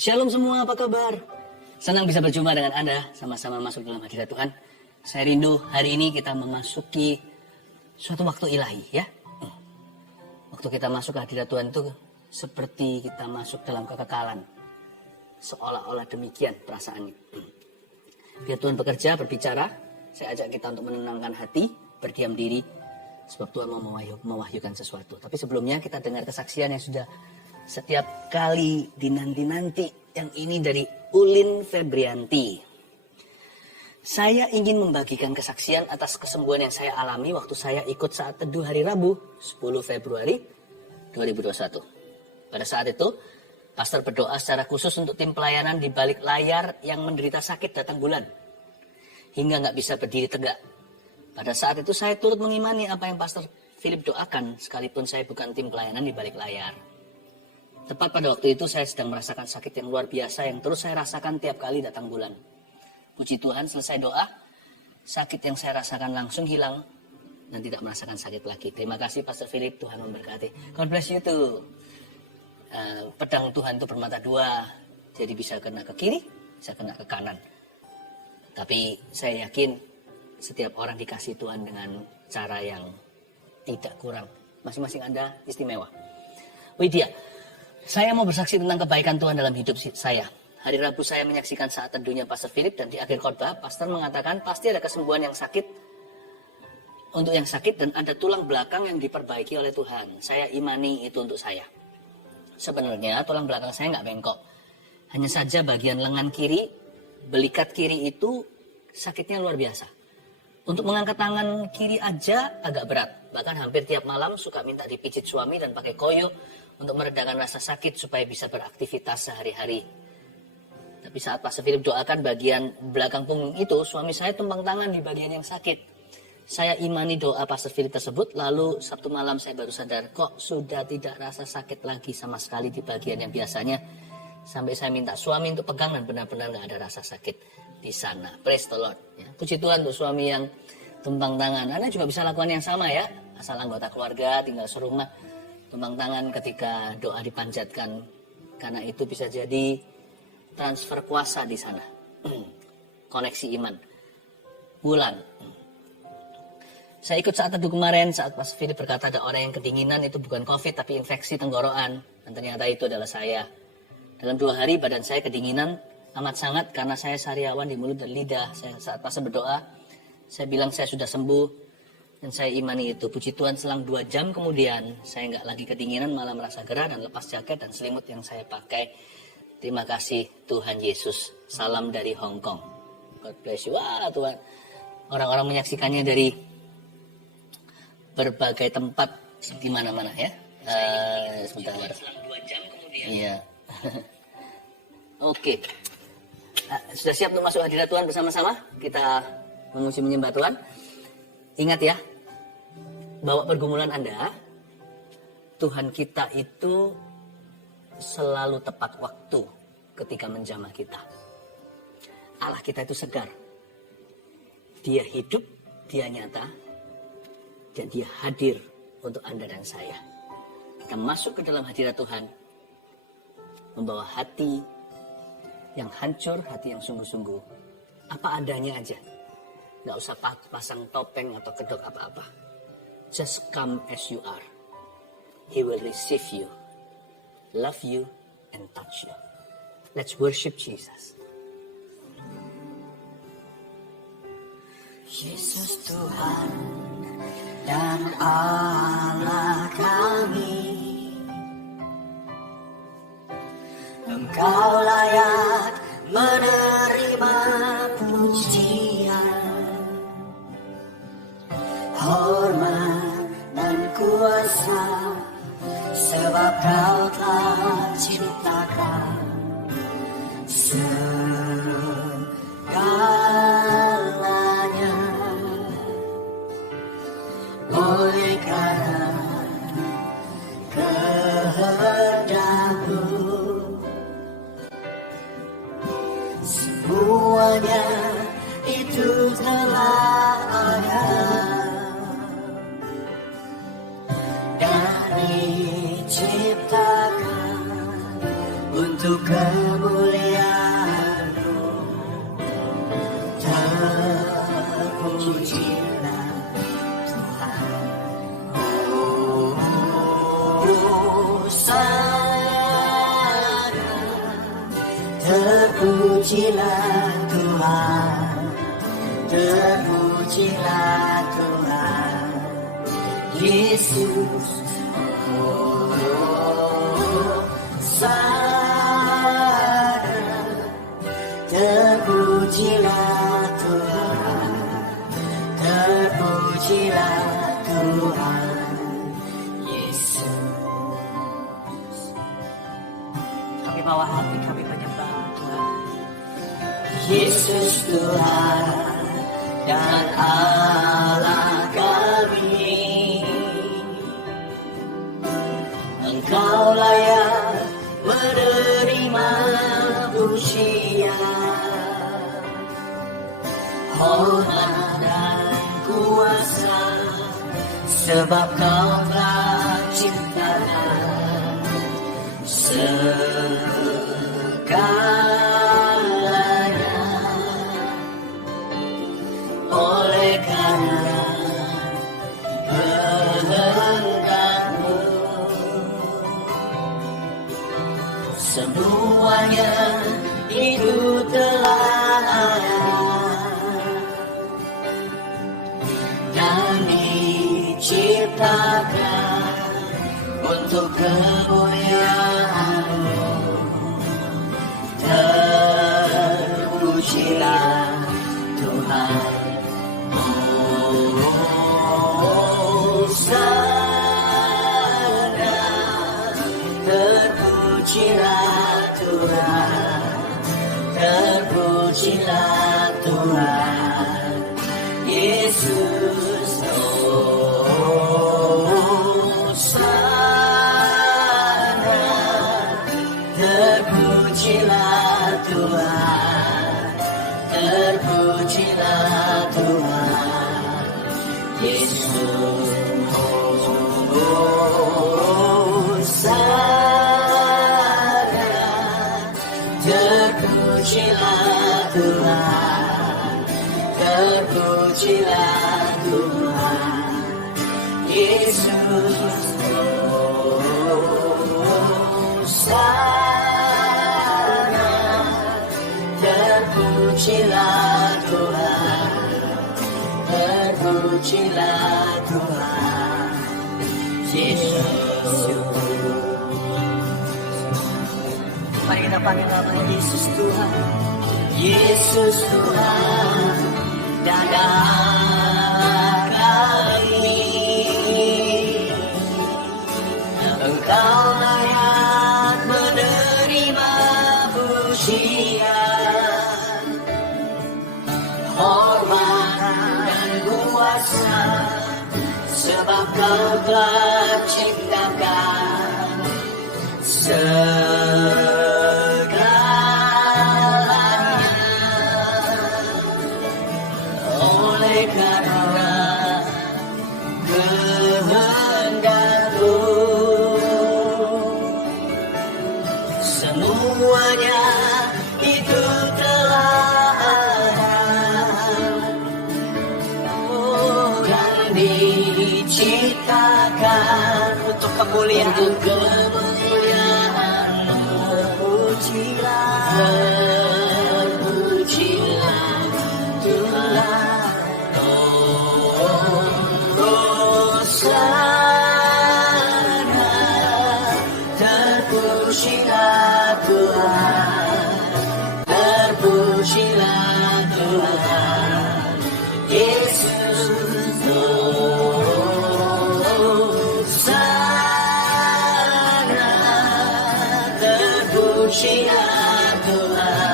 Shalom semua, apa kabar? Senang bisa berjumpa dengan Anda, sama-sama masuk dalam hadirat Tuhan. Saya rindu hari ini kita memasuki suatu waktu ilahi, ya. Waktu kita masuk ke hadirat Tuhan itu seperti kita masuk dalam kekekalan. Seolah-olah demikian perasaannya. Biar Tuhan bekerja, berbicara, saya ajak kita untuk menenangkan hati, berdiam diri, sebab Tuhan mau mewahyukan sesuatu. Tapi sebelumnya kita dengar kesaksian yang sudah setiap kali dinanti-nanti, yang ini dari Ulin Febrianti. Saya ingin membagikan kesaksian atas kesembuhan yang saya alami waktu saya ikut saat teduh hari Rabu 10 Februari 2021. Pada saat itu, pastor berdoa secara khusus untuk tim pelayanan di balik layar yang menderita sakit datang bulan, hingga nggak bisa berdiri tegak. Pada saat itu saya turut mengimani apa yang pastor Philip doakan, sekalipun saya bukan tim pelayanan di balik layar. Tepat pada waktu itu saya sedang merasakan sakit yang luar biasa yang terus saya rasakan tiap kali datang bulan. Puji Tuhan, selesai doa, sakit yang saya rasakan langsung hilang dan tidak merasakan sakit lagi. Terima kasih Pastor Philip, Tuhan memberkati. God bless you too. Pedang Tuhan itu bermata dua, jadi bisa kena ke kiri, bisa kena ke kanan. Tapi saya yakin setiap orang dikasih Tuhan dengan cara yang tidak kurang. Masing-masing Anda istimewa. Widya, saya mau bersaksi tentang kebaikan Tuhan dalam hidup saya. Hari Rabu saya menyaksikan saat teduhnya Pastor Philip, dan di akhir khotbah Pastor mengatakan pasti ada kesembuhan yang sakit untuk yang sakit dan ada tulang belakang yang diperbaiki oleh Tuhan. Saya imani itu untuk saya. Sebenarnya tulang belakang saya nggak bengkok. Hanya saja bagian lengan kiri, belikat kiri itu sakitnya luar biasa. Untuk mengangkat tangan kiri aja agak berat. Bahkan hampir tiap malam suka minta dipijit suami dan pakai koyo untuk meredakan rasa sakit supaya bisa beraktivitas sehari-hari. Tapi saat Pastor Philip doakan bagian belakang punggung itu, suami saya tumpang tangan di bagian yang sakit. Saya imani doa Pastor Philip tersebut, lalu Sabtu malam saya baru sadar kok sudah tidak rasa sakit lagi sama sekali di bagian yang biasanya. Sampai saya minta suami untuk pegang dan benar-benar gak ada rasa sakit di sana. Praise the Lord. Ya, puji Tuhan untuk suami yang tumpang tangan. Anda juga bisa lakukan yang sama ya. Asal anggota keluarga tinggal serumah, tumpang tangan ketika doa dipanjatkan. Karena itu bisa jadi transfer kuasa di sana. Koneksi iman. Bulan. Saya ikut saat teduh kemarin, saat Pastor Philip berkata ada orang yang kedinginan, itu bukan COVID tapi infeksi tenggorokan. Dan ternyata itu adalah saya. Dalam 2 hari badan saya kedinginan amat sangat karena saya sariawan di mulut dan lidah. Saat Pastor berdoa, saya bilang saya sudah sembuh. Dan saya imani itu. Puji Tuhan, selang 2 jam kemudian saya nggak lagi kedinginan, malah merasa gerah dan lepas jaket dan selimut yang saya pakai. Terima kasih Tuhan Yesus. Salam dari Hong Kong. God bless you. Wah Tuhan. Orang-orang menyaksikannya dari berbagai tempat di mana-mana ya. Sebentar. Selang 2 jam kemudian. Iya. Oke. Sudah siap untuk masuk hadirat Tuhan bersama-sama? Kita memuji menyembah Tuhan. Ingat ya, bahwa pergumulan Anda, Tuhan kita itu selalu tepat waktu ketika menjamah kita. Allah kita itu segar. Dia hidup, dia nyata, dan dia hadir untuk Anda dan saya. Kita masuk ke dalam hadirat Tuhan, membawa hati yang hancur, hati yang sungguh-sungguh. Apa adanya aja. Gak usah pasang topeng atau kedok apa-apa. Just come as you are. He will receive you, love you, and touch you. Let's worship Jesus. Yesus Tuhan dan Allah kami, Engkau layak menerima pujian, hormat dan kuasa, sebab Kau telah ciptakan segalanya. Oleh karena kehendak-Mu, semuanya itu telah ada dan diciptakan untuk kemuliaan terpujilah Tuhan, terpujilah Tuhan, Yesus. Terpujilah Tuhan, terpujilah Tuhan, Yesus. Kami bawa hati kami menyembah Tuhan. Yesus Tuhan dan Allah kami, Engkau layak menerima pujian, hormat dan kuasa, sebab Kau telah ciptakan segalanya. Oleh karena kehendak-Mu, semuanya itu telah ada dan diciptakan untuk kemuliaan-Mu. Terpujilah Tuhan, Hosana. Terpujilah Tuhan, terpujilah Tuhan, Yesus. Hosana. Terpujilah Tuhan, terpujilah Tuhan, Yesus. Hosana. Terpujilah Tuhan, terpujilah Tuhan, Yesus. Hosana. Terpujilah Tuhan, terpujilah Tuhan, Yesus. Mari kita panggil nama Yesus Tuhan. Yesus Tuhan dan Allah kami, Engkau layak menerima pujian, hormat dan kuasa, sebab Kau telah ciptakan segalanya. Oleh karena kehendak-Mu, semuanya itu telah ada dan diciptakan Untuk kemuliaan untuk kemuliaan-Mu. Terpujilah Tuhan, Hosana. Terpujilah Tuhan, terpujilah Tuhan, Yesus. Hosana. Terpujilah Tuhan,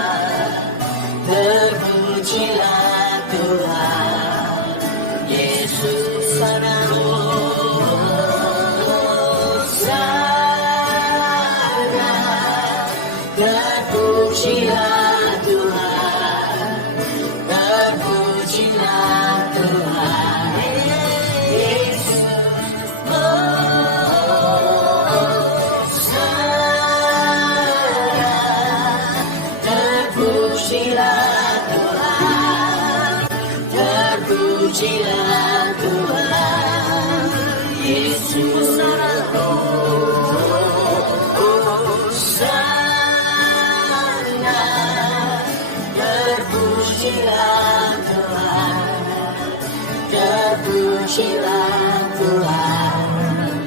Tuhan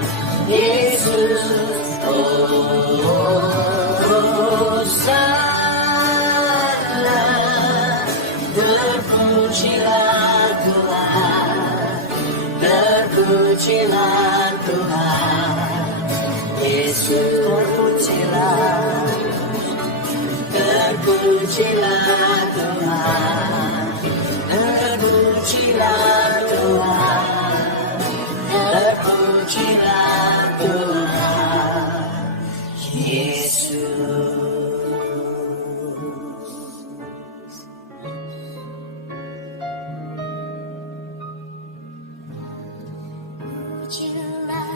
Yesus. Hosana, terpujilah Tuhan, terpujilah Tuhan Yesus. Terpujilah Tuhan, terpujilah Tuhan, terpujilah Tuhan Yesus. Pujilah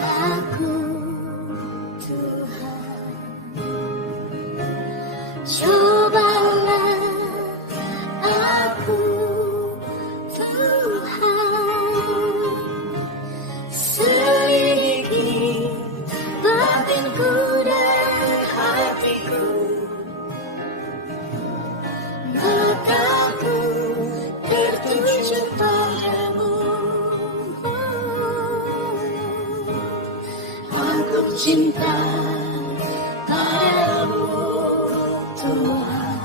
aku Tuhan, cobalah aku Tuhan, selidiki batinku dan hatiku, mataku tertuju padamu. Aku cinta padamu Tuhan,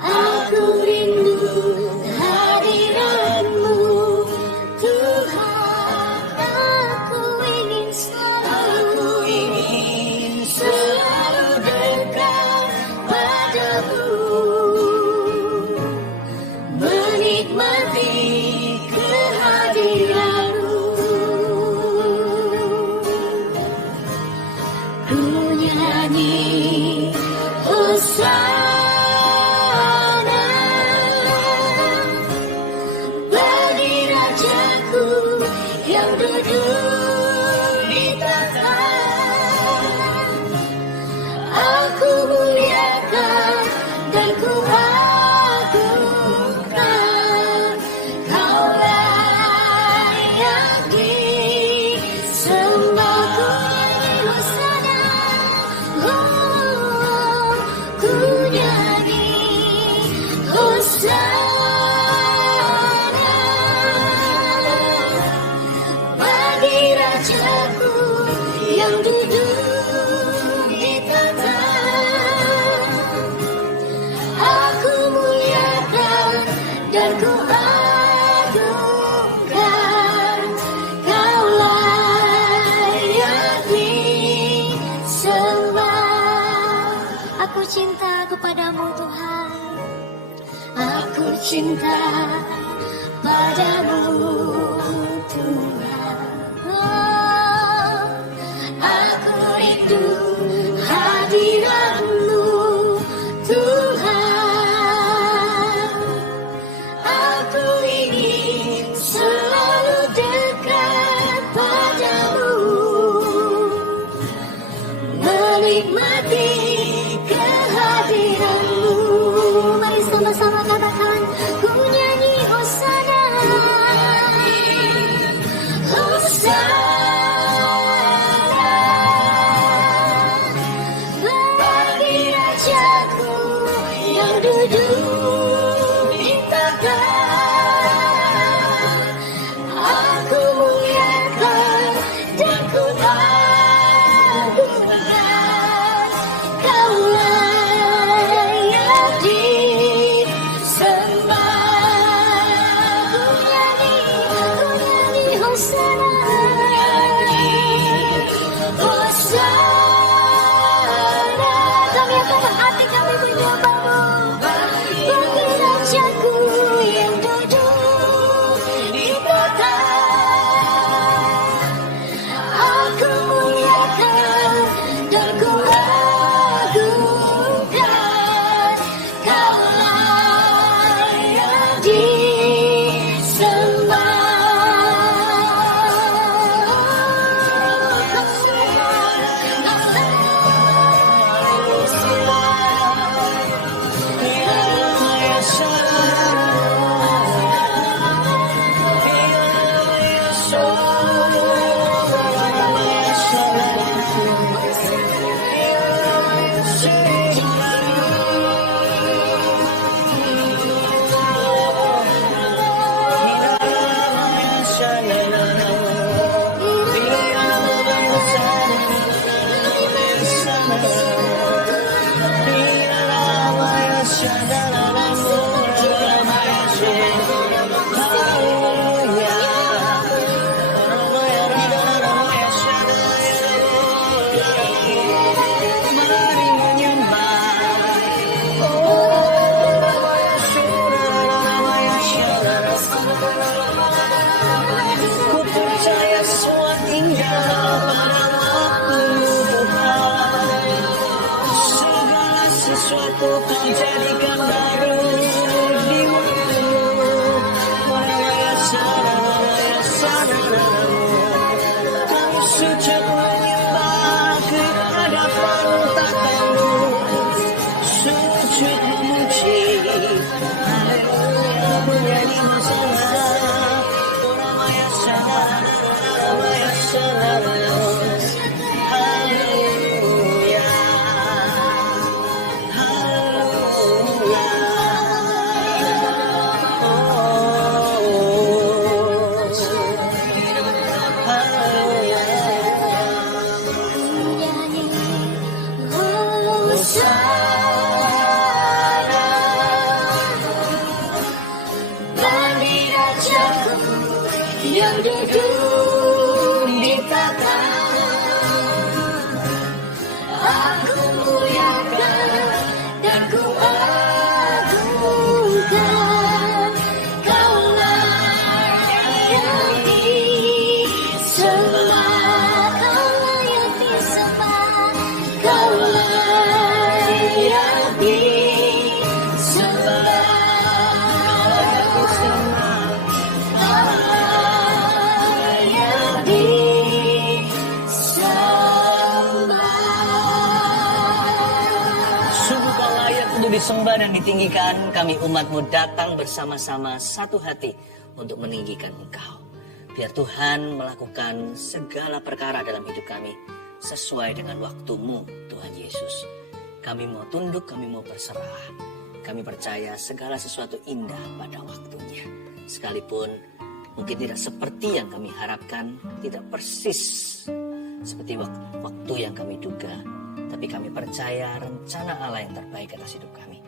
aku rindu hadirat-Mu Tuhan, aku ingin selalu dekat padamu, menikmati kehadiran-Mu. Ku nyanyi Hosana bagi Rajaku yang duduk di tahta. Aku muliakan dan ku agungkan, Kau layak disembah. Ku nyanyi Hosana bagi Rajaku yang duduk di tahta. Aku muliakan dan ku agungkan, Kau layak disembah. Aku cinta kepadamu Tuhan, aku cinta padamu Tuhan. Aku rindu hadirat-Mu Tuhan, aku ingin selalu dekat padamu, menikmati kehadiran-Mu. Mari sama-sama katakan, ku nyanyi Kau jadikan baru di waktu. Waraya sana. Kami sujud menyembah ke hadapan tatamu. Sujud memuji. Haleluya menyanyi bersama. Waraya sana. Haleluya. Bagi rajaku yang duduk di tata, aku muliakan dan ku agungkan. Kaulah yang disembah, kaulah yang disembah, kaulah yang disembah. Sungguh kau layak untuk disembah dan ditinggikan. Kami umat-Mu datang bersama-sama satu hati untuk meninggikan Engkau. Biar Tuhan melakukan segala perkara dalam hidup kami sesuai dengan waktu-Mu, Tuhan Yesus. Kami mau tunduk, kami mau berserah. Kami percaya segala sesuatu indah pada waktunya. Sekalipun mungkin tidak seperti yang kami harapkan, tidak persis seperti waktu yang kami duga. Tapi kami percaya rencana Allah yang terbaik atas hidup kami.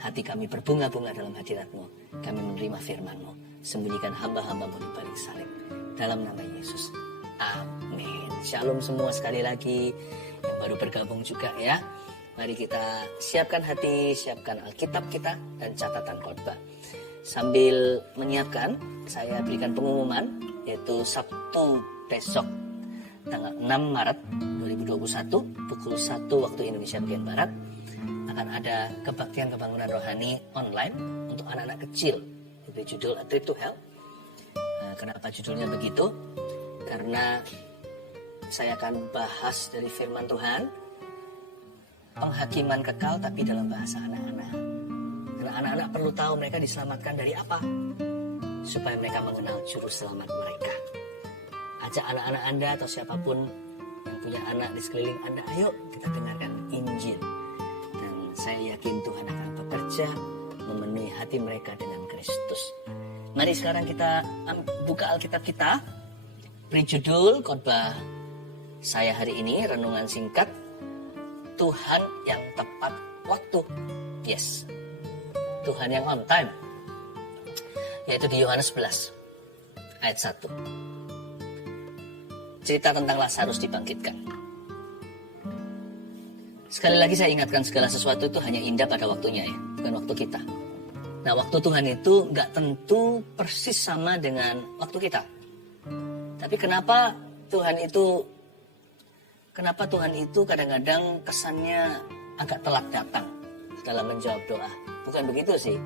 Hati kami berbunga-bunga dalam hadirat-Mu. Kami menerima firman-Mu. Sembunyikan hamba-hamba-Mu di balik salib. Dalam nama Yesus. Amin. Shalom semua sekali lagi. Yang baru bergabung juga ya. Mari kita siapkan hati, siapkan Alkitab kita dan catatan khotbah. Sambil menyiapkan, saya berikan pengumuman, yaitu Sabtu besok, tanggal 6 Maret 2021, pukul 1 waktu Indonesia bagian Barat, akan ada kebaktian kebangunan rohani online untuk anak-anak kecil. Diberi judul A Trip to Hell. Nah, kenapa judulnya begitu? Karena saya akan bahas dari firman Tuhan, penghakiman kekal tapi dalam bahasa anak-anak. Karena anak-anak perlu tahu mereka diselamatkan dari apa, supaya mereka mengenal juru selamat mereka. Ajak anak-anak Anda atau siapapun yang punya anak di sekeliling Anda, ayo kita dengarkan Injil. Dan saya yakin Tuhan akan bekerja memenuhi hati mereka dengan Kristus. Mari sekarang kita buka Alkitab kita. Beri judul khotbah saya hari ini, renungan singkat, Tuhan yang tepat waktu. Yes, Tuhan yang on time. Yaitu di Yohanes 11 ayat 1. Cerita tentang Lazarus dibangkitkan. Sekali lagi saya ingatkan, segala sesuatu itu hanya indah pada waktunya ya, bukan waktu kita. Nah, waktu Tuhan itu nggak tentu persis sama dengan waktu kita. Tapi kenapa Tuhan itu kadang-kadang kesannya agak telat datang dalam menjawab doa? Bukan begitu sih.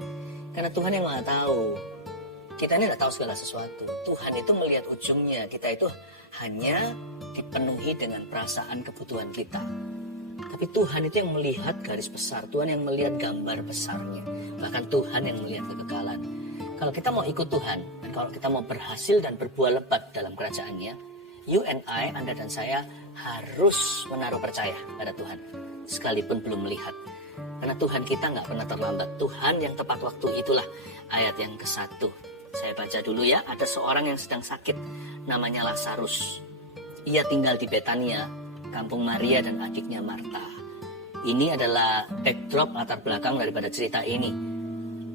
Karena Tuhan yang Maha tahu. Kita ini tidak tahu segala sesuatu. Tuhan itu melihat ujungnya. Kita itu hanya dipenuhi dengan perasaan kebutuhan kita. Tapi Tuhan itu yang melihat garis besar. Tuhan yang melihat gambar besarnya. Bahkan Tuhan yang melihat kekekalan. Kalau kita mau ikut Tuhan, dan kalau kita mau berhasil dan berbuah lebat dalam kerajaannya, you and I, Anda dan saya, harus menaruh percaya pada Tuhan. Sekalipun belum melihat. Karena Tuhan kita nggak pernah terlambat. Tuhan yang tepat waktu, itulah ayat yang ke-1. Saya baca dulu ya. Ada seorang yang sedang sakit, namanya Lazarus. Ia tinggal di Betania, kampung Maria dan adiknya Marta. Ini adalah backdrop, latar belakang daripada cerita ini.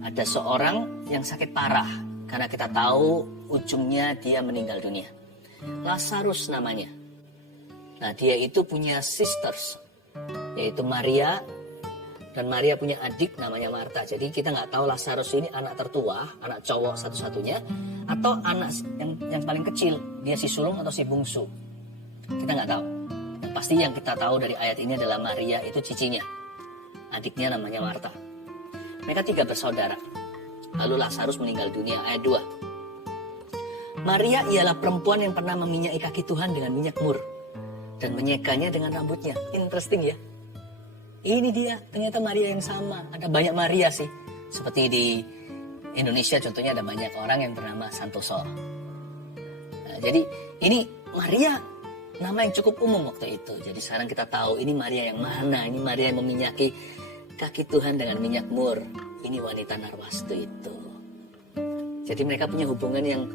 Ada seorang yang sakit parah, karena kita tahu ujungnya dia meninggal dunia. Lazarus namanya. Nah, dia itu punya sisters, yaitu Maria, dan Maria punya adik namanya Marta. Jadi kita nggak tahu Lazarus ini anak tertua, anak cowok satu-satunya, atau anak yang paling kecil, dia si sulung atau si bungsu. Kita nggak tahu. Yang pasti yang kita tahu dari ayat ini adalah Maria itu cicinya. adiknya namanya Marta. Mereka 3 bersaudara. Lalu Lazarus meninggal dunia. Ayat 2. Maria ialah perempuan yang pernah meminyaki kaki Tuhan dengan minyak mur dan menyekanya dengan rambutnya. Interesting ya. Ini dia, ternyata Maria yang sama. Ada banyak Maria sih. Seperti di Indonesia contohnya ada banyak orang yang bernama Santoso. Nah, jadi ini Maria, nama yang cukup umum waktu itu. Jadi sekarang kita tahu ini Maria yang mana. Ini Maria yang meminyaki kaki Tuhan dengan minyak mur. Ini wanita Narwastu itu. Jadi mereka punya hubungan yang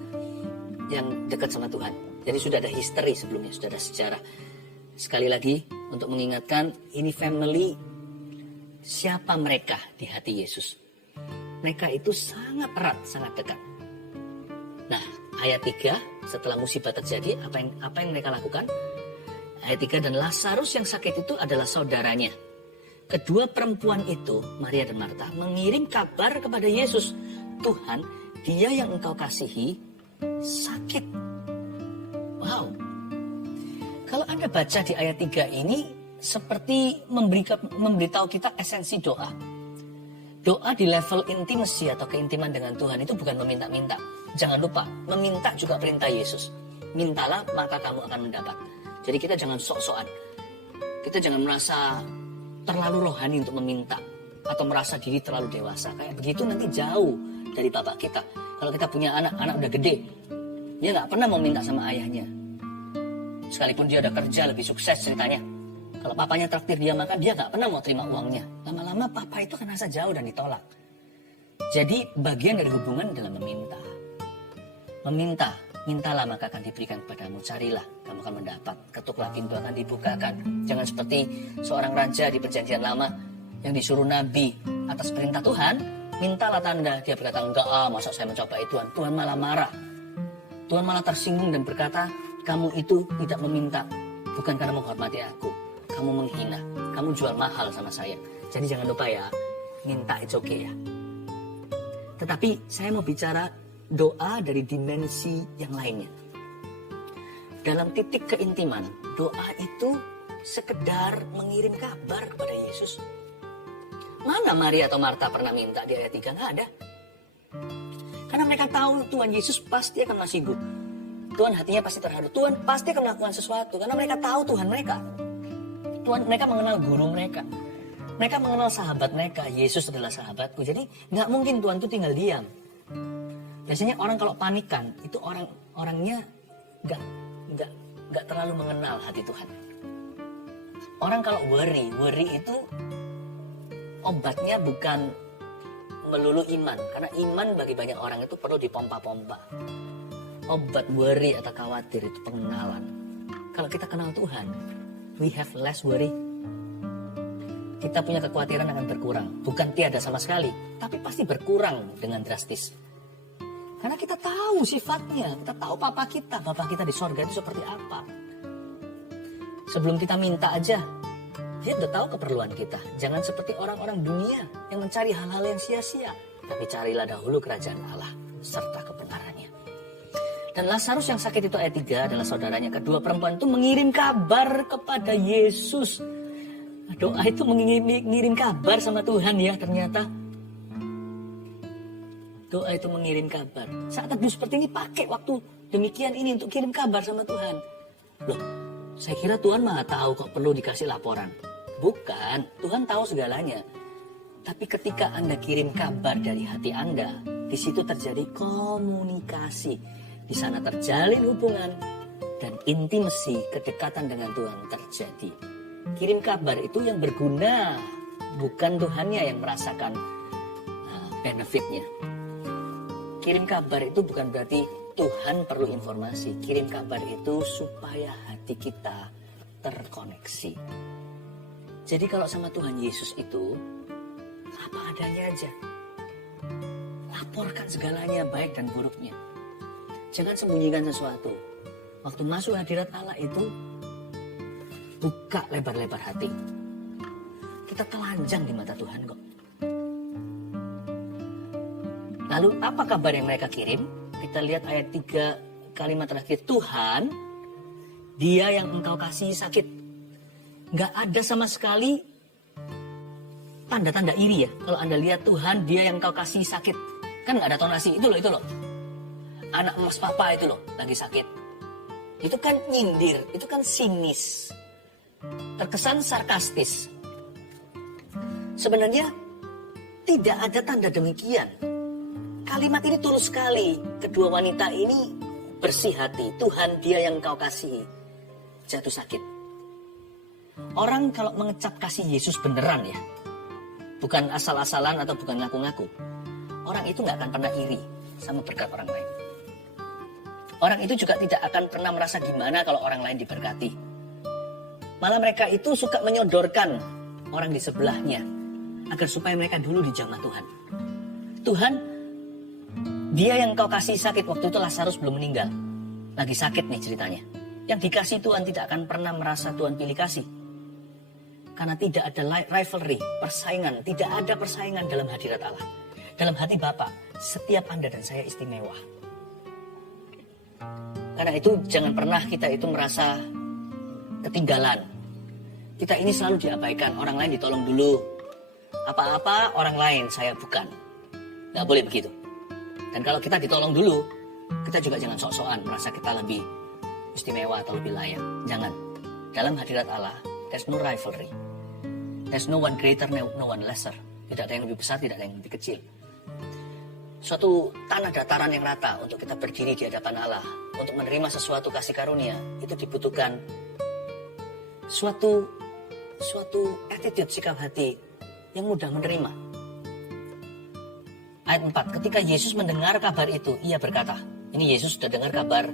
dekat sama Tuhan. Jadi sudah ada history sebelumnya, sudah ada sejarah. Sekali lagi untuk mengingatkan, ini family, siapa mereka di hati Yesus. Mereka itu sangat erat, sangat dekat. Nah, ayat 3, setelah musibah terjadi, apa yang mereka lakukan? Ayat 3, dan Lazarus yang sakit itu adalah saudaranya. Kedua perempuan itu, Maria dan Marta, mengirim kabar kepada Yesus. Tuhan, dia yang engkau kasihi, sakit. Wow. Kalau Anda baca di ayat 3 ini, seperti memberitahu kita esensi doa. Doa di level intimacy atau keintiman dengan Tuhan itu bukan meminta-minta. Jangan lupa, meminta juga perintah Yesus. Mintalah maka kamu akan mendapat. Jadi kita jangan sok-sokan. Kita jangan merasa terlalu rohani untuk meminta. Atau merasa diri terlalu dewasa. Kayak begitu nanti jauh dari Bapak kita. Kalau kita punya anak udah gede. Dia gak pernah mau minta sama ayahnya. Sekalipun dia udah kerja lebih sukses ceritanya. Kalau papanya traktir dia makan, dia gak pernah mau terima uangnya. Lama-lama papa itu akan rasa jauh dan ditolak. Jadi bagian dari hubungan adalah meminta. Meminta, mintalah maka akan diberikan kepadamu. Carilah, kamu akan mendapat. Ketuklah, pintu akan dibukakan. Jangan seperti seorang raja di perjanjian lama yang disuruh nabi atas perintah Tuhan. Mintalah tanda. Dia berkata, enggak masa saya mencobai Tuhan. Tuhan malah marah. Tuhan malah tersinggung dan berkata, kamu itu tidak meminta. Bukan karena menghormati aku. Kamu menghina, kamu jual mahal sama saya. Jadi jangan lupa ya, minta it's okay ya. Tetapi saya mau bicara doa dari dimensi yang lainnya. Dalam titik keintiman, doa itu sekedar mengirim kabar kepada Yesus. Mana Maria atau Marta pernah minta di ayat 3? Nggak ada. Karena mereka tahu Tuhan Yesus pasti akan masigu. Tuhan hatinya pasti terharu. Tuhan pasti akan melakukan sesuatu. Karena mereka tahu Tuhan mereka. Mereka mengenal guru mereka. Mereka mengenal sahabat mereka. Yesus adalah sahabatku. Jadi nggak mungkin Tuhan itu tinggal diam. Biasanya orang kalau panikan itu orangnya nggak terlalu mengenal hati Tuhan. Orang kalau worry itu obatnya bukan melulu iman. Karena iman bagi banyak orang itu perlu dipompa-pompa. Obat worry atau khawatir itu pengenalan. Kalau kita kenal Tuhan, we have less worry. Kita punya kekhawatiran akan berkurang. Bukan tiada sama sekali, tapi pasti berkurang dengan drastis. Karena kita tahu sifatnya, kita tahu Bapa kita di sorga itu seperti apa. Sebelum kita minta aja, dia udah tahu keperluan kita. Jangan seperti orang-orang dunia yang mencari hal-hal yang sia-sia. Tapi carilah dahulu kerajaan Allah serta kebenarannya. Dan Lazarus yang sakit itu ayat 3 adalah saudaranya. Kedua perempuan itu mengirim kabar kepada Yesus. Doa itu mengirim kabar sama Tuhan ya ternyata. Doa itu mengirim kabar. Saat teduh seperti ini pakai waktu demikian ini untuk kirim kabar sama Tuhan. Loh, saya kira Tuhan malah tahu kok perlu dikasih laporan. Bukan, Tuhan tahu segalanya. Tapi ketika Anda kirim kabar dari hati Anda, di situ terjadi komunikasi. Di sana terjalin hubungan dan intimasi, kedekatan dengan Tuhan terjadi. Kirim kabar itu yang berguna, bukan Tuhannya yang merasakan benefitnya. Kirim kabar itu bukan berarti Tuhan perlu informasi. Kirim kabar itu supaya hati kita terkoneksi. Jadi kalau sama Tuhan Yesus itu apa adanya aja. Laporkan segalanya baik dan buruknya. Jangan sembunyikan sesuatu. Waktu masuk hadirat Allah itu buka lebar-lebar hati. Kita telanjang di mata Tuhan kok. Lalu apa kabar yang mereka kirim? Kita lihat ayat 3 kalimat terakhir. Tuhan, dia yang engkau kasihi sakit. Gak ada sama sekali tanda-tanda iri ya. Kalau Anda lihat Tuhan, dia yang kau kasih sakit. Kan nggak ada tonasi, itu loh. Anak emas papa itu loh, lagi sakit. Itu kan nyindir, itu kan sinis. Terkesan sarkastis. Sebenarnya tidak ada tanda demikian. Kalimat ini tulus sekali. Kedua wanita ini bersih hati. Tuhan, dia yang kau kasihi jatuh sakit. Orang kalau mengecap kasih Yesus beneran ya, bukan asal-asalan atau bukan ngaku-ngaku, orang itu nggak akan pernah iri sama berkat orang lain. Orang itu juga tidak akan pernah merasa gimana kalau orang lain diberkati. Malah mereka itu suka menyodorkan orang di sebelahnya agar supaya mereka dulu dijamah Tuhan. Tuhan, dia yang kau kasih sakit waktu itu Lazarus belum meninggal. Lagi sakit nih ceritanya. Yang dikasih Tuhan tidak akan pernah merasa Tuhan pilih kasih. Karena tidak ada rivalry, persaingan. Tidak ada persaingan dalam hadirat Allah. Dalam hati Bapa, setiap Anda dan saya istimewa. Karena itu jangan pernah kita itu merasa ketinggalan. Kita ini selalu diabaikan. Orang lain ditolong dulu. Apa-apa orang lain, saya bukan. Nggak boleh begitu. Dan kalau kita ditolong dulu, kita juga jangan sok-sokan merasa kita lebih istimewa atau lebih layak. Jangan. Dalam hadirat Allah, there's no rivalry. There's no one greater, no one lesser. Tidak ada yang lebih besar, tidak ada yang lebih kecil. Suatu tanah dataran yang rata untuk kita berdiri di hadapan Allah, untuk menerima sesuatu kasih karunia, itu dibutuhkan suatu attitude, sikap hati yang mudah menerima. Ayat 4, ketika Yesus mendengar kabar itu, ia berkata, ini Yesus sudah dengar kabar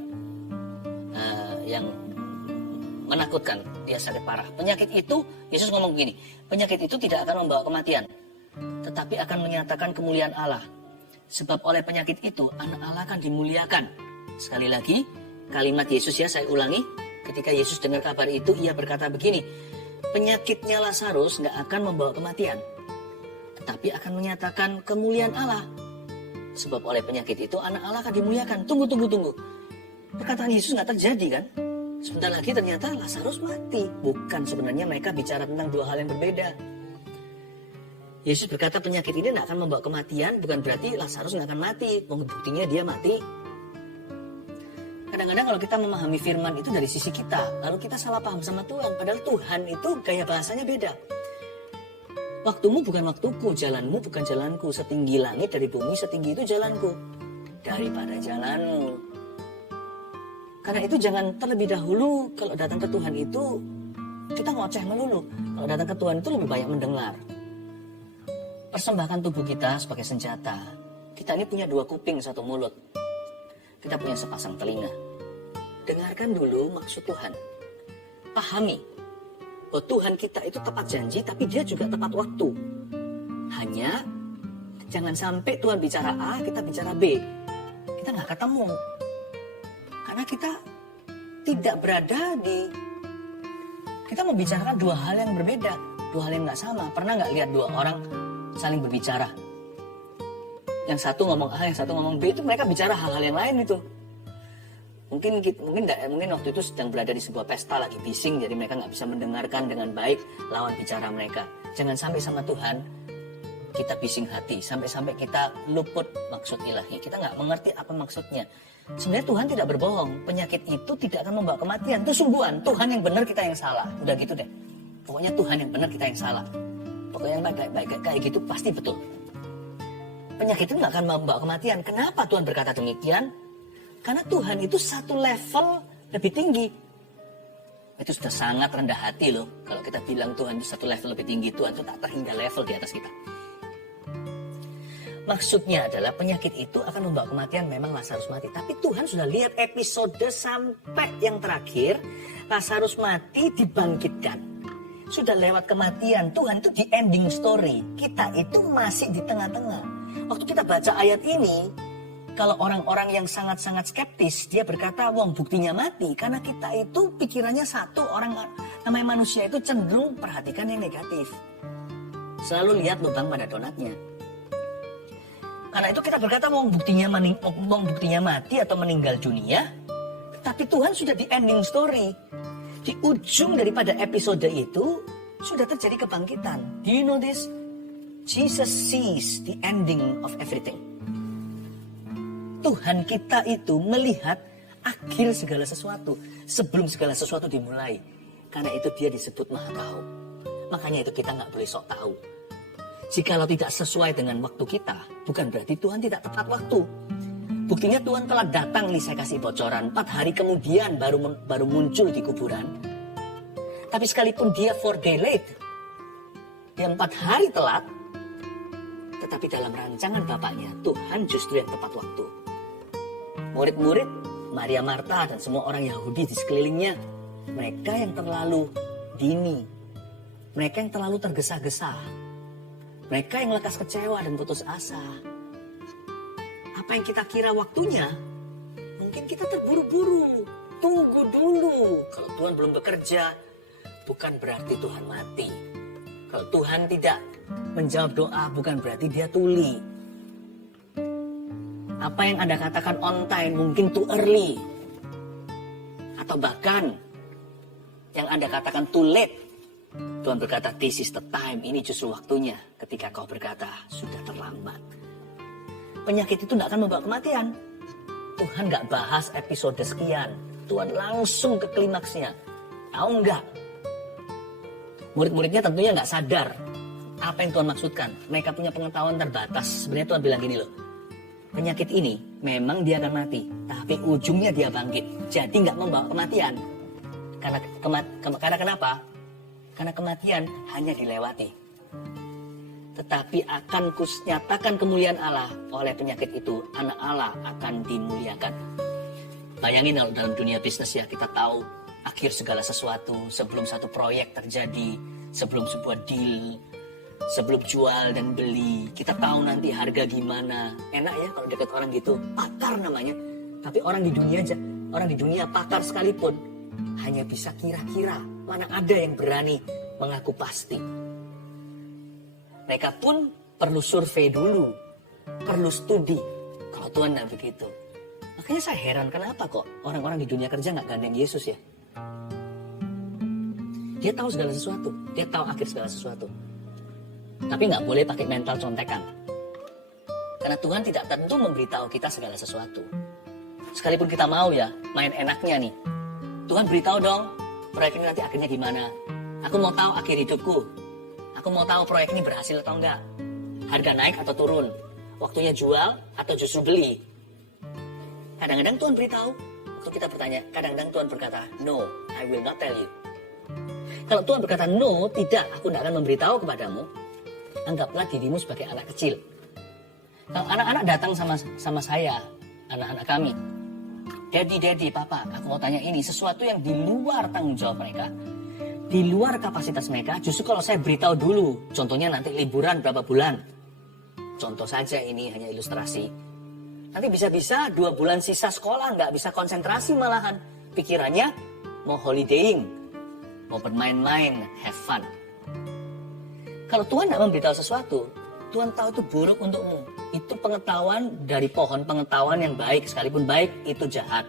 yang menakutkan, dia sakit parah. Penyakit itu, Yesus ngomong begini, penyakit itu tidak akan membawa kematian, tetapi akan menyatakan kemuliaan Allah. Sebab oleh penyakit itu, anak Allah akan dimuliakan. Sekali lagi, kalimat Yesus ya, saya ulangi. Ketika Yesus dengar kabar itu, ia berkata begini, penyakitnya Lazarus nggak akan membawa kematian, tetapi akan menyatakan kemuliaan Allah. Sebab oleh penyakit itu, anak Allah akan dimuliakan. Tunggu. Perkataan Yesus nggak terjadi kan? Sebentar lagi ternyata Lazarus mati. Bukan, sebenarnya mereka bicara tentang dua hal yang berbeda. Yesus berkata penyakit ini tidak akan membawa kematian, bukan berarti Lazarus nggak akan mati. Buktinya dia mati. Kadang-kadang kalau kita memahami firman itu dari sisi kita, lalu kita salah paham sama Tuhan. Padahal Tuhan itu gaya bahasanya beda. Waktumu bukan waktuku, jalanmu bukan jalanku. Setinggi langit dari bumi, setinggi itu jalanku daripada jalanmu. Karena itu jangan terlebih dahulu kalau datang ke Tuhan itu kita ngoceh melulu. Kalau datang ke Tuhan itu lebih banyak mendengar. Persembahkan tubuh kita sebagai senjata. Kita ini punya dua kuping, satu mulut. Kita punya sepasang telinga. Dengarkan dulu maksud Tuhan. Pahami bahwa Tuhan kita itu tepat janji, tapi dia juga tepat waktu. Hanya jangan sampai Tuhan bicara A, kita bicara B. Kita nggak ketemu. Karena kita tidak berada di... Kita membicarakan dua hal yang berbeda. Dua hal yang nggak sama. Pernah nggak lihat dua orang saling berbicara? Yang satu ngomong A, yang satu ngomong B, itu mereka bicara hal-hal yang lain itu. Mungkin waktu itu sedang berada di sebuah pesta lagi bising, jadi mereka nggak bisa mendengarkan dengan baik lawan bicara mereka. Jangan sampai sama Tuhan kita bising hati, sampai-sampai kita luput maksud ilahi. Kita nggak mengerti apa maksudnya. Sebenarnya Tuhan tidak berbohong. Penyakit itu tidak akan membawa kematian. Itu sungguhan. Tuhan yang benar, kita yang salah. Udah gitu deh. Pokoknya Tuhan yang benar, kita yang salah. Pokoknya yang baik kayak gitu pasti betul. Penyakit itu nggak akan membawa kematian. Kenapa Tuhan berkata demikian? Karena Tuhan itu satu level lebih tinggi. Itu sudah sangat rendah hati loh. Kalau kita bilang Tuhan itu satu level lebih tinggi, Tuhan itu tak terhingga level di atas kita. Maksudnya adalah penyakit itu akan membawa kematian, memang Lazarus mati. Tapi Tuhan sudah lihat episode sampai yang terakhir, Lazarus mati dibangkitkan. Sudah lewat kematian, Tuhan itu di ending story. Kita itu masih di tengah-tengah. Waktu kita baca ayat ini, kalau orang-orang yang sangat-sangat skeptis, dia berkata, wong buktinya mati. Karena kita itu pikirannya satu, orang namanya manusia itu cenderung perhatikan yang negatif. Selalu lihat lubang pada donatnya. Karena itu kita berkata wong buktinya mati atau meninggal dunia. Tapi Tuhan sudah di ending story. Di ujung daripada episode itu sudah terjadi kebangkitan. Do you know this? Jesus sees the ending of everything. Tuhan kita itu melihat akhir segala sesuatu sebelum segala sesuatu dimulai. Karena itu dia disebut Maha Tahu. Makanya itu kita nggak boleh sok tahu. Jikalau tidak sesuai dengan waktu kita, bukan berarti Tuhan tidak tepat waktu. Buktinya Tuhan telah datang nih, saya kasih bocoran. 4 hari kemudian baru muncul di kuburan. Tapi sekalipun dia 4 day late, dia 4 hari telat, tetapi dalam rancangan Bapaknya, Tuhan justru yang tepat waktu. Murid-murid, Maria Marta dan semua orang Yahudi di sekelilingnya, mereka yang terlalu dini, mereka yang terlalu tergesa-gesa, mereka yang lekas kecewa dan putus asa. Apa yang kita kira waktunya, mungkin kita terburu-buru. Tunggu dulu. Kalau Tuhan belum bekerja, bukan berarti Tuhan mati. Kalau Tuhan tidak menjawab doa, bukan berarti dia tuli. Apa yang Anda katakan on time mungkin too early. Atau bahkan yang Anda katakan too late. Tuhan berkata, this is the time. Ini justru waktunya ketika kau berkata, sudah terlambat. Penyakit itu tidak akan membawa kematian. Tuhan nggak bahas episode sekian. Tuhan langsung ke klimaksnya. Tahu nggak? Murid-muridnya tentunya nggak sadar apa yang Tuhan maksudkan. Mereka punya pengetahuan terbatas. Sebenarnya Tuhan bilang gini loh. Penyakit ini memang dia akan mati. Tapi ujungnya dia bangkit. Jadi nggak membawa kematian. Karena kenapa? Karena kematian hanya dilewati. Tetapi akan kunyatakan kemuliaan Allah oleh penyakit itu. Anak Allah akan dimuliakan. Bayangin kalau dalam dunia bisnis ya, kita tahu akhir segala sesuatu. Sebelum satu proyek terjadi, sebelum sebuah deal, sebelum jual dan beli, kita tahu nanti harga gimana. Enak ya kalau dekat orang gitu, pakar namanya. Tapi orang di dunia pakar sekalipun hanya bisa kira-kira. Mana ada yang berani mengaku pasti. Mereka pun perlu survei dulu, perlu studi. Kalau Tuhan tidak begitu. Makanya saya heran kenapa kok orang-orang di dunia kerja nggak gandeng Yesus ya. Dia tahu segala sesuatu, dia tahu akhir segala sesuatu. Tapi nggak boleh pakai mental contekan. Karena Tuhan tidak tentu memberitahu kita segala sesuatu. Sekalipun kita mau ya, main enaknya nih. Tuhan beritahu dong, proyek ini nanti akhirnya gimana. Aku mau tahu akhir hidupku. Aku mau tahu proyek ini berhasil atau enggak. Harga naik atau turun. Waktunya jual atau justru beli. Kadang-kadang Tuhan beritahu. Waktu kita bertanya, kadang-kadang Tuhan berkata, no, I will not tell you. Kalau Tuhan berkata, no, tidak, aku tidak akan memberitahu kepadamu. Anggaplah dirimu sebagai anak kecil. Kalau anak-anak datang sama saya, anak-anak kami. Daddy, papa, aku mau tanya ini. Sesuatu yang di luar tanggung jawab mereka. Di luar kapasitas mereka, justru kalau saya beritahu dulu, contohnya nanti liburan berapa bulan. Contoh saja ini hanya ilustrasi. Nanti bisa-bisa 2 bulan sisa sekolah, nggak bisa konsentrasi malahan. Pikirannya mau holidaying, mau bermain-main, have fun. Kalau Tuhan tidak memberitahu sesuatu, Tuhan tahu itu buruk untukmu. Itu pengetahuan dari pohon pengetahuan yang baik, sekalipun baik itu jahat.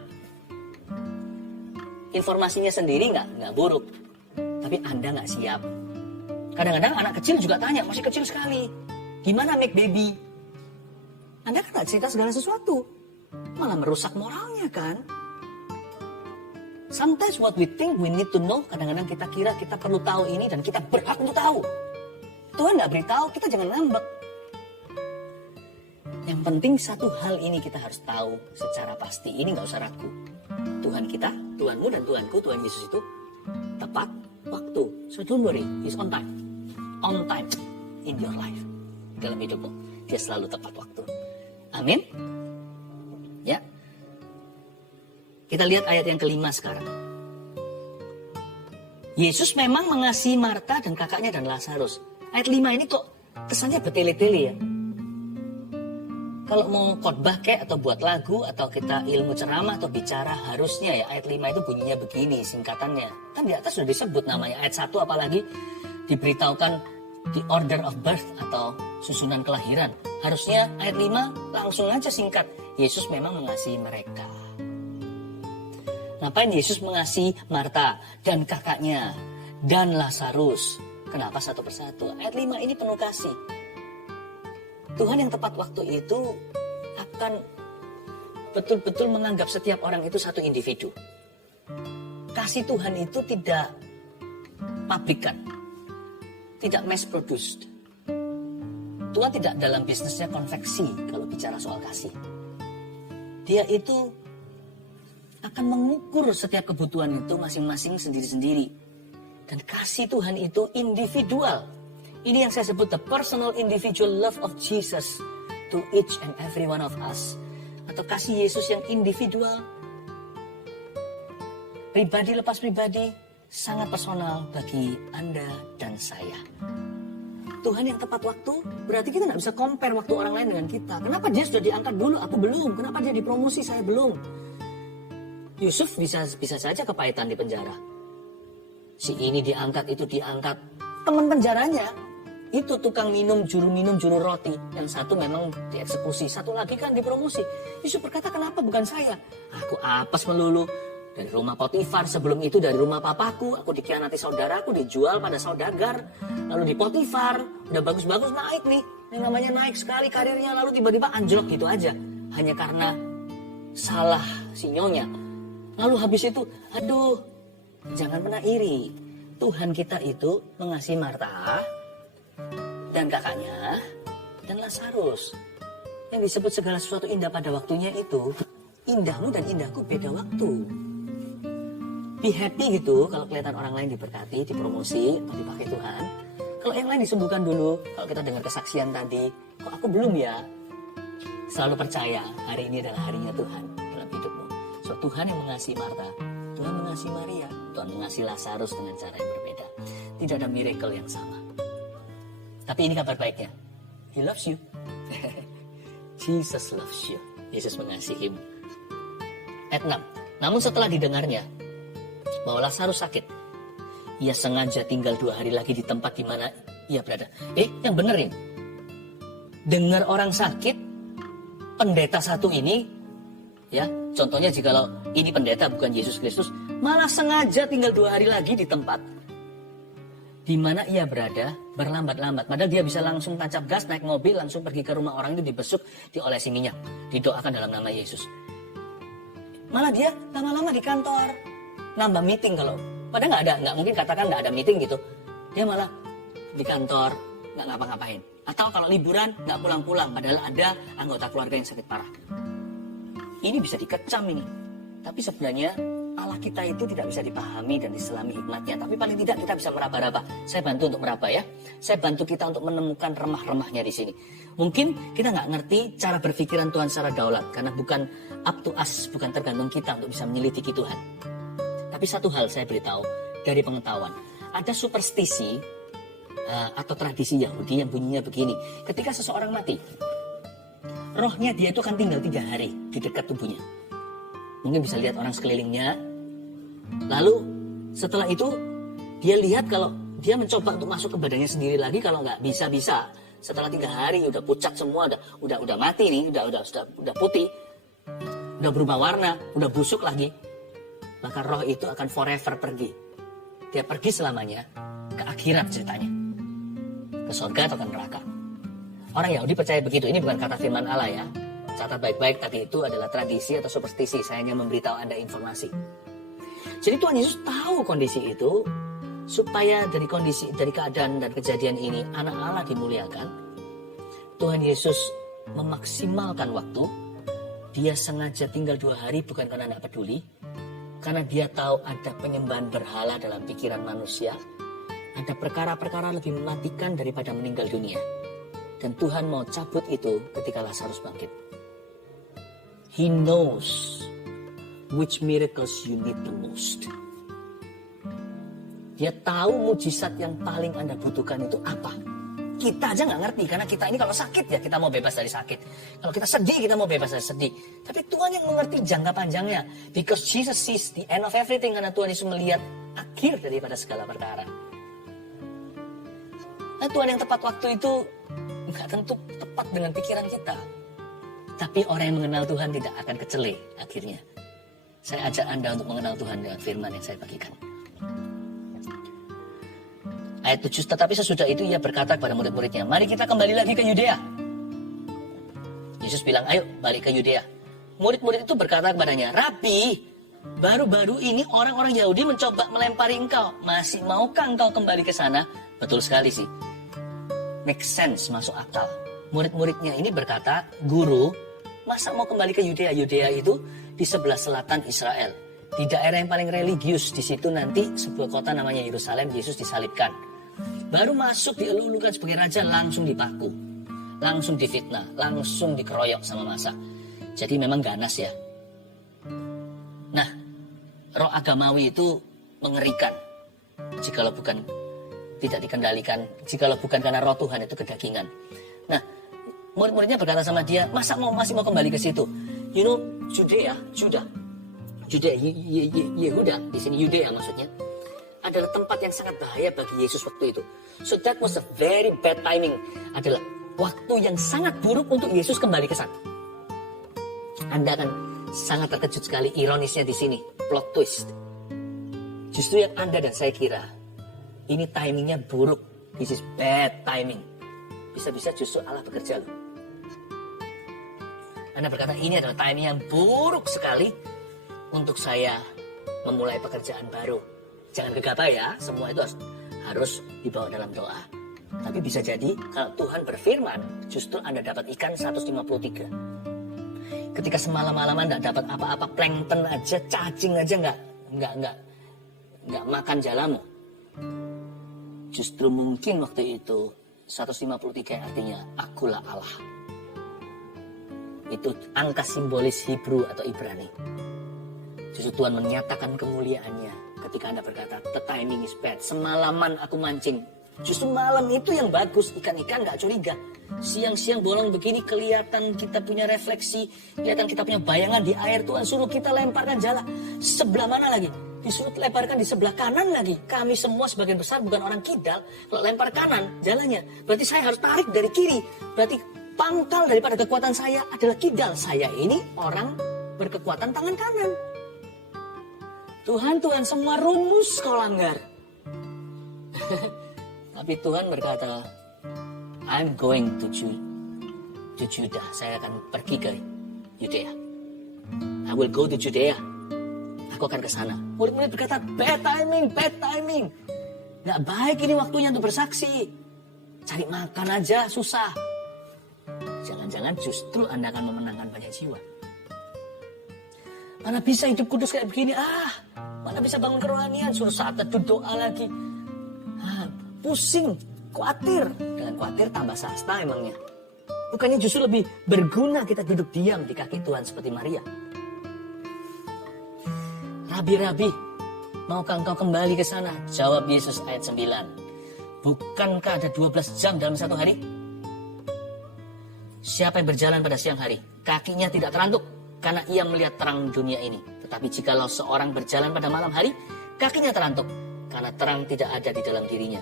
Informasinya sendiri nggak buruk. Tapi Anda nggak siap. Kadang-kadang anak kecil juga tanya, masih kecil sekali. Gimana make baby? Anda kan nggak cerita segala sesuatu. Malah merusak moralnya kan? Sometimes what we think we need to know, kadang-kadang kita kira kita perlu tahu ini dan kita berhak untuk tahu. Tuhan nggak beritahu, kita jangan ngambek. Yang penting satu hal ini kita harus tahu secara pasti. Ini nggak usah ragu. Tuhan kita, Tuhanmu dan Tuhanku, Tuhan Yesus itu tepat waktu. So don't worry, He's on time. On time in your life. Dalam hidupmu, Dia selalu tepat waktu. Amin. Ya. Kita lihat ayat yang kelima sekarang. Yesus memang mengasihi Marta dan kakaknya dan Lazarus. Ayat 5 ini kok kesannya bertele-tele ya. Kalau mau khotbah kayak atau buat lagu atau kita ilmu ceramah atau bicara harusnya ya ayat 5 itu bunyinya begini singkatannya. Kan di atas sudah disebut namanya. Ayat 1 apalagi diberitahukan the order of birth atau susunan kelahiran. Harusnya ayat 5 langsung aja singkat. Yesus memang mengasihi mereka. Ngapain Yesus mengasihi Marta dan kakaknya dan Lazarus? Kenapa satu persatu? Ayat 5 ini penuh kasih. Tuhan yang tepat waktu itu akan betul-betul menganggap setiap orang itu satu individu. Kasih Tuhan itu tidak pabrikan, tidak mass produced. Tuhan tidak dalam bisnisnya konveksi kalau bicara soal kasih. Dia itu akan mengukur setiap kebutuhan itu masing-masing sendiri-sendiri. Dan kasih Tuhan itu individual. Ini yang saya sebut the personal individual love of Jesus to each and every one of us. Atau kasih Yesus yang individual, pribadi lepas pribadi, sangat personal bagi Anda dan saya. Tuhan yang tepat waktu, berarti kita nggak bisa compare waktu orang lain dengan kita. Kenapa dia sudah diangkat dulu, aku belum? Kenapa dia dipromosi, saya belum? Yusuf bisa saja kepahitan di penjara. Si ini diangkat, itu diangkat. Teman penjaranya, itu tukang minum, juru roti. Yang satu memang dieksekusi, satu lagi kan dipromosi. Yusuf berkata, kenapa bukan saya? Aku apes melulu. Dari rumah Potifar, sebelum itu dari rumah papaku, aku dikhianati saudaraku, dijual pada saudagar. Lalu di Potifar, udah bagus-bagus naik nih. Yang namanya naik sekali karirnya, lalu tiba-tiba anjlok gitu aja. Hanya karena salah si nyonya. Lalu habis itu, aduh, jangan pernah iri. Tuhan kita itu mengasihi Marta dan kakaknya dan Lazarus. Yang disebut segala sesuatu indah pada waktunya itu, indahmu dan indahku beda waktu. Be happy gitu kalau kelihatan orang lain diberkati, dipromosi, atau dipakai Tuhan. Kalau yang lain disembuhkan dulu, kalau kita dengar kesaksian tadi, kok aku belum ya? Selalu percaya hari ini adalah harinya Tuhan dalam hidupmu. So Tuhan yang mengasihi Marta, Tuhan mengasihi Maria, Tuhan mengasihi Lazarus dengan cara yang berbeda. Tidak ada miracle yang sama. Tapi ini kabar baiknya, He loves you. Jesus loves you. Yesus mengasihimu. Ayat 6. Namun setelah didengarnya bahwa Lazarus sakit, ia sengaja tinggal 2 hari lagi di tempat di mana ia berada. Yang benerin. Dengar orang sakit, pendeta satu ini, ya, contohnya jikalau ini pendeta bukan Yesus Kristus, malah sengaja tinggal 2 hari lagi di tempat di mana ia berada, berlambat-lambat. Padahal dia bisa langsung tancap gas, naik mobil, langsung pergi ke rumah orang itu, dibesuk, diolesi minyak, didoakan dalam nama Yesus. Malah dia lama-lama di kantor, nambah meeting kalau, padahal nggak mungkin katakan nggak ada meeting gitu. Dia malah di kantor, nggak ngapa-ngapain. Atau kalau liburan, nggak pulang-pulang, padahal ada anggota keluarga yang sakit parah. Ini bisa dikecam ini. Tapi sebenarnya Allah kita itu tidak bisa dipahami dan diselami hikmatnya. Tapi paling tidak kita bisa meraba-raba. Saya bantu untuk meraba ya. Saya bantu kita untuk menemukan remah-remahnya di sini. Mungkin kita nggak ngerti cara berpikiran Tuhan secara daulat. Karena bukan up to us, bukan tergantung kita untuk bisa menyelidiki Tuhan. Tapi satu hal saya beritahu dari pengetahuan. Ada superstisi atau tradisi Yahudi yang bunyinya begini. Ketika seseorang mati, rohnya dia itu akan tinggal 3 hari di dekat tubuhnya. Mungkin bisa lihat orang sekelilingnya. Lalu setelah itu dia lihat kalau dia mencoba untuk masuk ke badannya sendiri lagi, kalau nggak bisa. Setelah 3 hari udah pucat semua, udah mati nih, udah putih, udah berubah warna, udah busuk lagi. Maka roh itu akan forever pergi. Dia pergi selamanya ke akhirat ceritanya. Ke surga atau ke neraka. Orang Yahudi percaya begitu. Ini bukan kata firman Allah ya. Catat baik-baik, tadi itu adalah tradisi atau superstisi. Saya hanya memberitahu Anda informasi. Jadi Tuhan Yesus tahu kondisi itu, supaya dari keadaan dan kejadian ini anak Allah dimuliakan. Tuhan Yesus memaksimalkan waktu. Dia sengaja tinggal 2 hari bukan karena tidak peduli, karena dia tahu ada penyembahan berhala dalam pikiran manusia. Ada perkara-perkara lebih mematikan daripada meninggal dunia. Dan Tuhan mau cabut itu ketika Lazarus bangkit. He knows which miracles you need the most. Dia tahu mujizat yang paling Anda butuhkan itu apa. Kita aja nggak ngerti, karena kita ini kalau sakit ya kita mau bebas dari sakit. Kalau kita sedih kita mau bebas dari sedih. Tapi Tuhan yang mengerti jangka panjangnya. Because Jesus sees the end of everything, karena Tuhan Yesus melihat akhir daripada segala perkara. Nah, Tuhan yang tepat waktu itu nggak tentu tepat dengan pikiran kita. Tapi orang yang mengenal Tuhan tidak akan kecele akhirnya. Saya ajak Anda untuk mengenal Tuhan dengan firman yang saya bagikan. Ayat 7, tetapi sesudah itu ia berkata kepada murid-muridnya, mari kita kembali lagi ke Yudea. Yesus bilang, ayo balik ke Yudea. Murid-murid itu berkata kepadanya, Rabi, baru-baru ini orang-orang Yahudi mencoba melempari engkau. Masih maukah engkau kembali ke sana? Betul sekali sih. Make sense, masuk akal. Murid-muridnya ini berkata, Guru, masa mau kembali ke Yudea? Yudea itu di sebelah selatan Israel. Di daerah yang paling religius. Di situ nanti sebuah kota namanya Yerusalem, Yesus disalibkan. Baru masuk dielulukan sebagai raja, langsung dipaku. Langsung difitnah, langsung dikeroyok sama massa. Jadi memang ganas ya. Nah, roh agamawi itu mengerikan. Jikalau bukan tidak dikendalikan, jikalau bukan karena roh Tuhan itu kedagingan. Nah, murid-muridnya berkata sama dia, masa masih mau kembali ke situ? You know, Yehuda, di sini Yudea maksudnya, adalah tempat yang sangat bahaya bagi Yesus waktu itu. So that was a very bad timing. Adalah waktu yang sangat buruk untuk Yesus kembali ke sana. Anda akan sangat terkejut sekali ironisnya di sini, plot twist. Justru yang Anda dan saya kira, ini timingnya buruk. This is bad timing. Bisa-bisa justru Allah bekerja loh. Anda berkata ini adalah timing yang buruk sekali untuk saya memulai pekerjaan baru. Jangan gegabah ya, semua itu harus dibawa dalam doa. Tapi bisa jadi kalau Tuhan berfirman, justru Anda dapat ikan 153. Ketika semalam-malaman tidak dapat apa-apa, plankton aja, cacing aja nggak makan jalamu. Justru mungkin waktu itu 153 artinya akulah Allah. Itu angka simbolis Hebrew atau Ibrani. Justru Tuhan menyatakan kemuliaannya ketika Anda berkata, the timing is bad. Semalaman aku mancing. Justru malam itu yang bagus, ikan-ikan gak curiga. Siang-siang bolong begini kelihatan kita punya refleksi, kelihatan kita punya bayangan di air. Tuhan suruh kita lemparkan jala. Sebelah mana lagi? Disuruh lemparkan di sebelah kanan lagi. Kami semua sebagian besar bukan orang kidal. Kalau lempar kanan jalannya, berarti saya harus tarik dari kiri. Berarti pangkal daripada kekuatan saya adalah kidal. Saya ini orang berkekuatan tangan kanan. Tuhan, semua rumus kau langgar. Tapi Tuhan berkata, I'm going to Judah. Saya akan pergi ke Yudea. I will go to Judea. Aku akan ke sana. Murid-murid berkata, bad timing. Nggak baik ini waktunya untuk bersaksi. Cari makan aja, susah. Jangan-jangan justru Anda akan memenangkan banyak jiwa. Mana bisa hidup kudus kayak begini? Mana bisa bangun kerohanian? Suruh saat teduh doa lagi. Pusing, khawatir. Dengan khawatir tambah sasta emangnya. Bukannya justru lebih berguna kita duduk diam di kaki Tuhan seperti Maria. Rabi, maukah engkau kembali ke sana? Jawab Yesus ayat 9. Bukankah ada 12 jam dalam satu hari? Siapa yang berjalan pada siang hari, kakinya tidak terantuk karena ia melihat terang dunia ini. Tetapi jikalau seorang berjalan pada malam hari, kakinya terantuk karena terang tidak ada di dalam dirinya.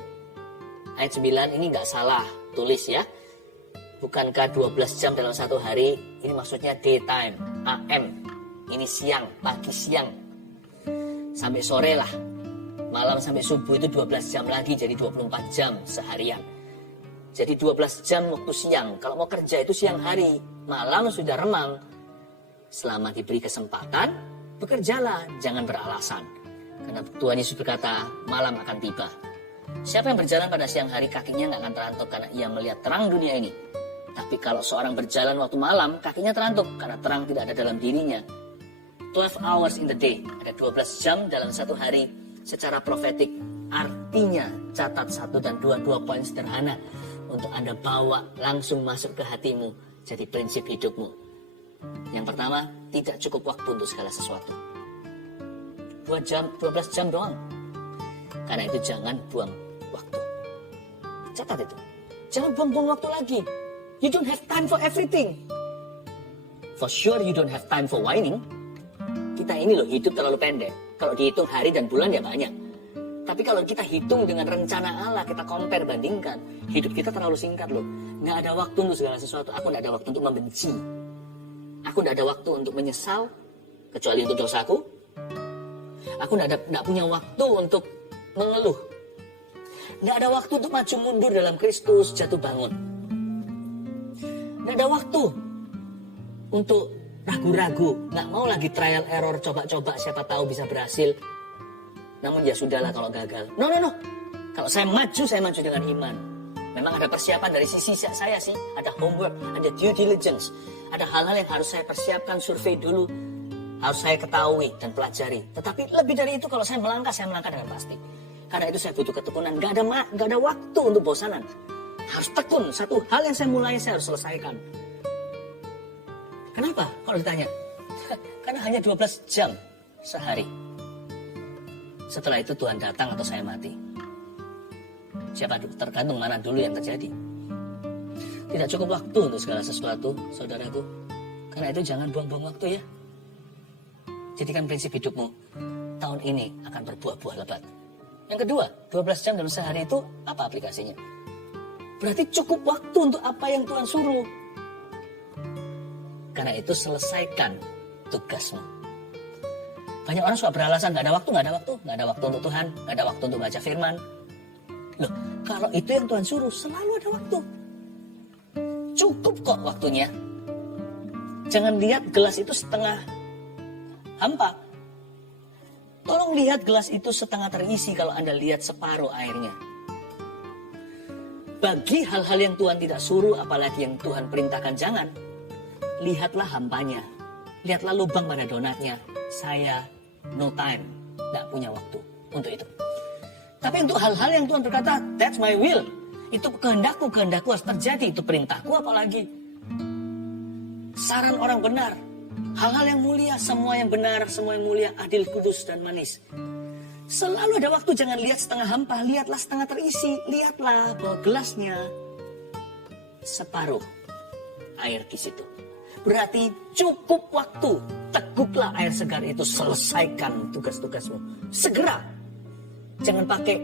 Ayat 9 ini nggak salah tulis ya. Bukankah 12 jam dalam satu hari? Ini maksudnya daytime, AM. Ini siang, pagi siang. Sampai sore lah. Malam sampai subuh itu 12 jam lagi, jadi 24 jam seharian. Jadi 12 jam waktu siang. Kalau mau kerja itu siang hari. Malam sudah remang. Selama diberi kesempatan, bekerjalah. Jangan beralasan. Karena Tuhan Yesus berkata, malam akan tiba. Siapa yang berjalan pada siang hari, kakinya nggak akan terantuk karena ia melihat terang dunia ini. Tapi kalau seorang berjalan waktu malam, kakinya terantuk karena terang tidak ada dalam dirinya. 12 hours in the day. Ada 12 jam dalam satu hari. Secara profetik, artinya catat 1 dan 2 poin sederhana. Untuk Anda bawa langsung masuk ke hatimu. Jadi prinsip hidupmu. Yang pertama, tidak cukup waktu untuk segala sesuatu. 12 jam doang. Karena itu jangan buang waktu. Catat itu. Jangan buang-buang waktu lagi. You don't have time for everything. For sure you don't have time for whining. Kita ini loh hidup terlalu pendek. Kalau dihitung hari dan bulan ya banyak. Tapi kalau kita hitung dengan rencana Allah, kita compare, bandingkan, hidup kita terlalu singkat loh. Nggak ada waktu untuk segala sesuatu. Aku nggak ada waktu untuk membenci. Aku nggak ada waktu untuk menyesal, kecuali untuk dosaku. Aku nggak punya waktu untuk mengeluh. Nggak ada waktu untuk maju mundur dalam Kristus, jatuh bangun. Nggak ada waktu untuk ragu-ragu, nggak mau lagi trial error, coba-coba siapa tahu bisa berhasil. Namun ya sudahlah kalau gagal. No. Kalau saya maju dengan iman. Memang ada persiapan dari sisi saya sih, ada homework, ada due diligence, ada hal-hal yang harus saya persiapkan, survei dulu, harus saya ketahui dan pelajari. Tetapi lebih dari itu kalau saya melangkah dengan pasti. Karena itu saya butuh ketekunan, gak ada waktu untuk bosanan. Harus tekun, satu hal yang saya mulai saya harus selesaikan. Kenapa? Kalau ditanya, karena hanya 12 jam sehari. Setelah itu Tuhan datang atau saya mati. Siapa tergantung mana dulu yang terjadi. Tidak cukup waktu untuk segala sesuatu, saudaraku. Karena itu jangan buang-buang waktu ya. Jadikan prinsip hidupmu, tahun ini akan berbuah-buah lebat. Yang kedua, 12 jam dalam sehari itu apa aplikasinya? Berarti cukup waktu untuk apa yang Tuhan suruh. Karena itu selesaikan tugasmu. Banyak orang suka beralasan, gak ada waktu. Gak ada waktu untuk Tuhan, gak ada waktu untuk baca firman. Loh, kalau itu yang Tuhan suruh, selalu ada waktu. Cukup kok waktunya. Jangan lihat gelas itu setengah hampa. Tolong lihat gelas itu setengah terisi kalau Anda lihat separuh airnya. Bagi hal-hal yang Tuhan tidak suruh, apalagi yang Tuhan perintahkan, jangan. Lihatlah hampanya. Lihatlah lubang pada donatnya. Saya no time. Tidak punya waktu untuk itu. Tapi untuk hal-hal yang Tuhan berkata, that's my will. Itu kehendakku harus terjadi. Itu perintahku apalagi. Saran orang benar. Hal-hal yang mulia, semua yang benar, semua yang mulia, adil, kudus, dan manis. Selalu ada waktu, jangan lihat setengah hampa. Lihatlah setengah terisi. Lihatlah bahwa gelasnya separuh air di situ. Berarti cukup waktu. Teguklah air segar itu, selesaikan tugas-tugasmu. Segera. Jangan pakai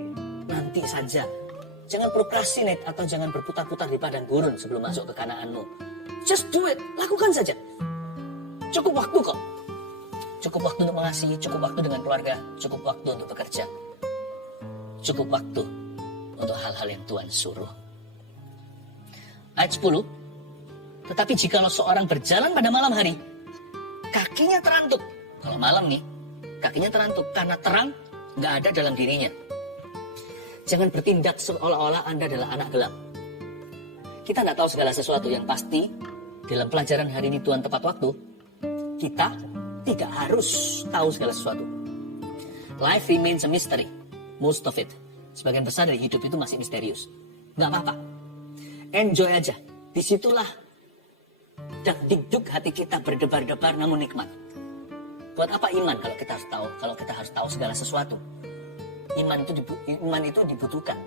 nanti saja. Jangan procrastinate atau jangan berputar-putar di padang gurun sebelum masuk ke Kanaanmu. Just do it. Lakukan saja. Cukup waktu kok. Cukup waktu untuk mengasihi, cukup waktu dengan keluarga, cukup waktu untuk bekerja. Cukup waktu untuk hal-hal yang Tuhan suruh. Ayat 10. Tetapi jikalau seorang berjalan pada malam hari, kakinya terantuk. Kalau malam nih, kakinya terantuk karena terang nggak ada dalam dirinya. Jangan bertindak seolah-olah Anda adalah anak gelap. Kita nggak tahu segala sesuatu. Yang pasti, dalam pelajaran hari ini Tuhan tepat waktu, kita tidak harus tahu segala sesuatu. Life remains a mystery. Most of it. Sebagian besar dari hidup itu masih misterius. Nggak apa-apa. Enjoy aja. Disitulah dak-dikduk hati kita berdebar-debar namun nikmat. Buat apa iman kalau kita harus tahu? Kalau kita harus tahu segala sesuatu. Iman itu dibutuhkan.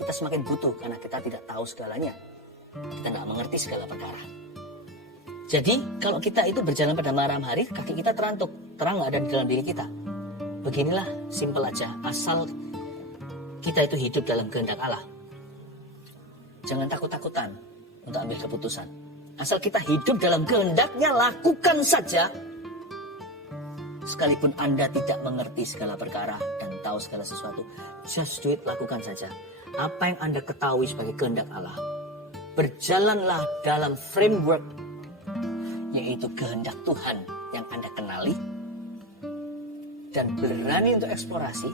Kita semakin butuh karena kita tidak tahu segalanya. Kita nggak mengerti segala perkara. Jadi kalau kita itu berjalan pada malam hari, kaki kita terantuk. Terang nggak ada di dalam diri kita. Beginilah, simpel aja. Asal kita itu hidup dalam kehendak Allah. Jangan takut-takutan untuk ambil keputusan. Asal kita hidup dalam kehendaknya, lakukan saja. Sekalipun Anda tidak mengerti segala perkara dan tahu segala sesuatu, just do it, lakukan saja. Apa yang Anda ketahui sebagai kehendak Allah. Berjalanlah dalam framework, yaitu kehendak Tuhan yang Anda kenali. Dan berani untuk eksplorasi,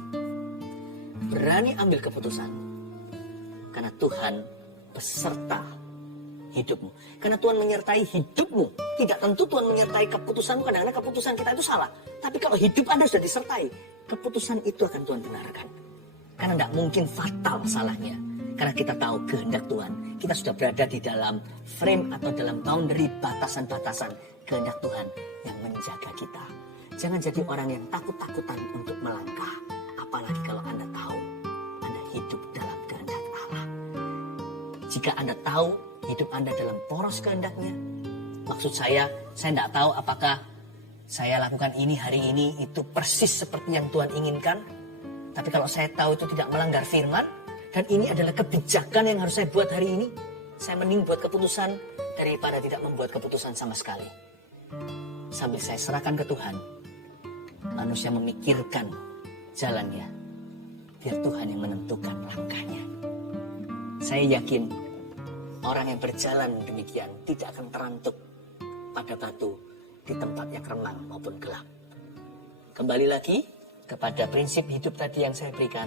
berani ambil keputusan. Karena Tuhan beserta hidupmu. Karena Tuhan menyertai hidupmu. Tidak tentu Tuhan menyertai keputusanmu. Kadang-kadang keputusan kita itu salah. Tapi kalau hidup Anda sudah disertai, keputusan itu akan Tuhan benarkan. Karena tidak mungkin fatal salahnya. Karena kita tahu kehendak Tuhan. Kita sudah berada di dalam frame atau dalam boundary, batasan-batasan kehendak Tuhan yang menjaga kita. Jangan jadi orang yang takut-takutan untuk melangkah. Apalagi kalau Anda tahu Anda hidup dalam kehendak Allah. Jika Anda tahu hidup Anda dalam poros kehendaknya, maksud saya tidak tahu apakah saya lakukan ini hari ini itu persis seperti yang Tuhan inginkan. Tapi kalau saya tahu itu tidak melanggar firman, dan ini adalah kebijakan yang harus saya buat hari ini, saya mending buat keputusan daripada tidak membuat keputusan sama sekali. Sambil saya serahkan ke Tuhan, manusia memikirkan jalannya, biar Tuhan yang menentukan langkahnya. Saya yakin orang yang berjalan demikian tidak akan terantuk pada batu di tempat yang remang maupun gelap. Kembali lagi kepada prinsip hidup tadi yang saya berikan.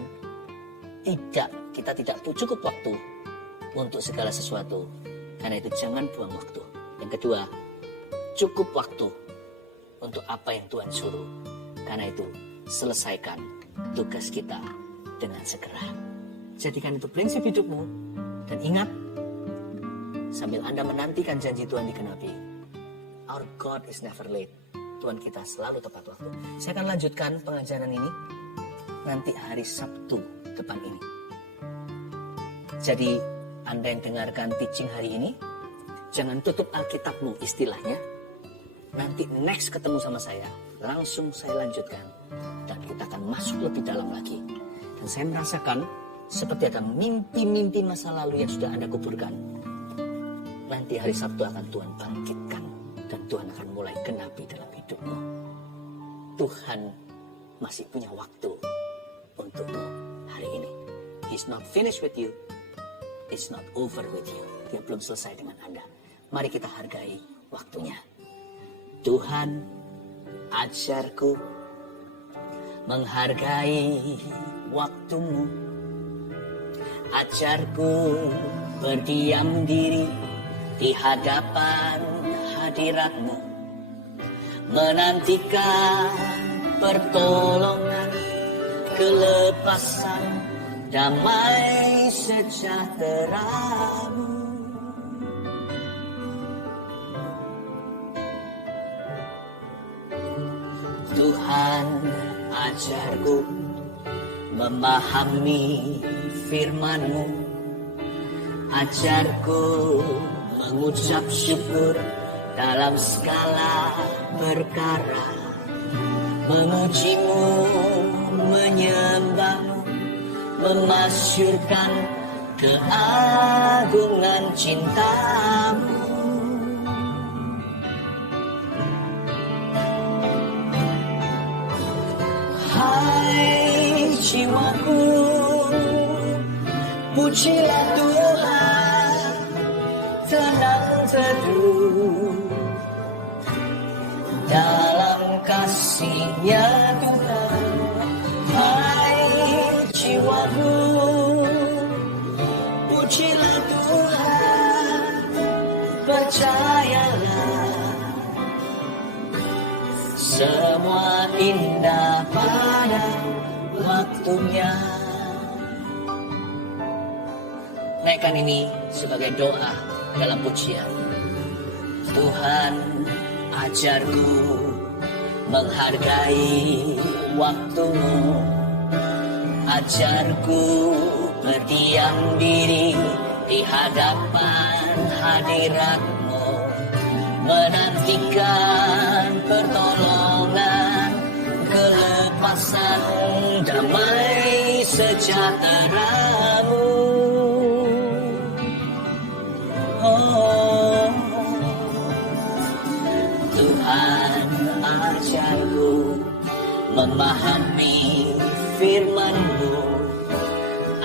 Kita tidak cukup waktu untuk segala sesuatu. Karena itu jangan buang waktu. Yang kedua, cukup waktu untuk apa yang Tuhan suruh. Karena itu selesaikan tugas kita dengan segera. Jadikan itu prinsip hidupmu. Dan ingat, sambil Anda menantikan janji Tuhan digenapi, our God is never late. Tuhan kita selalu tepat waktu. Saya akan lanjutkan pengajaran ini nanti hari Sabtu depan ini. Jadi Anda yang dengarkan teaching hari ini, jangan tutup Alkitabmu istilahnya. Nanti next ketemu sama saya, langsung saya lanjutkan. Dan kita akan masuk lebih dalam lagi. Dan saya merasakan seperti ada mimpi-mimpi masa lalu yang sudah Anda kuburkan. Nanti hari Sabtu akan Tuhan bangkitkan. Dan Tuhan akan mulai genapi dalam hidupmu. Tuhan masih punya waktu untukmu hari ini. He's not finished with you. It's not over with you. Dia belum selesai dengan Anda. Mari kita hargai waktunya. Tuhan, ajarku menghargai waktumu. Ajarku berdiam diri di hadapan hadiratmu, menantikan pertolongan, kelepasan, damai sejahtera-Mu. Tuhan, ajarku memahami firman-Mu. Ajarku mengucap syukur dalam segala perkara, memuji-Mu, menyembah-Mu, memasyurkan keagungan cinta-Mu. Hai jiwaku, pujilah Tuhan, tenang teduh dalam kasih-Nya Tuhan. Hai jiwaku, pujilah Tuhan, percayalah semua indah pada waktunya. Naikkan ini sebagai doa dalam pujian. Tuhan, ajarku menghargai waktumu. Ajarku berdiam diri di hadapan hadirat-Mu, menantikan pertolongan, kelepasan, damai sejahtera-Mu. Oh, Tuhan, ajarku memahami firman-Mu.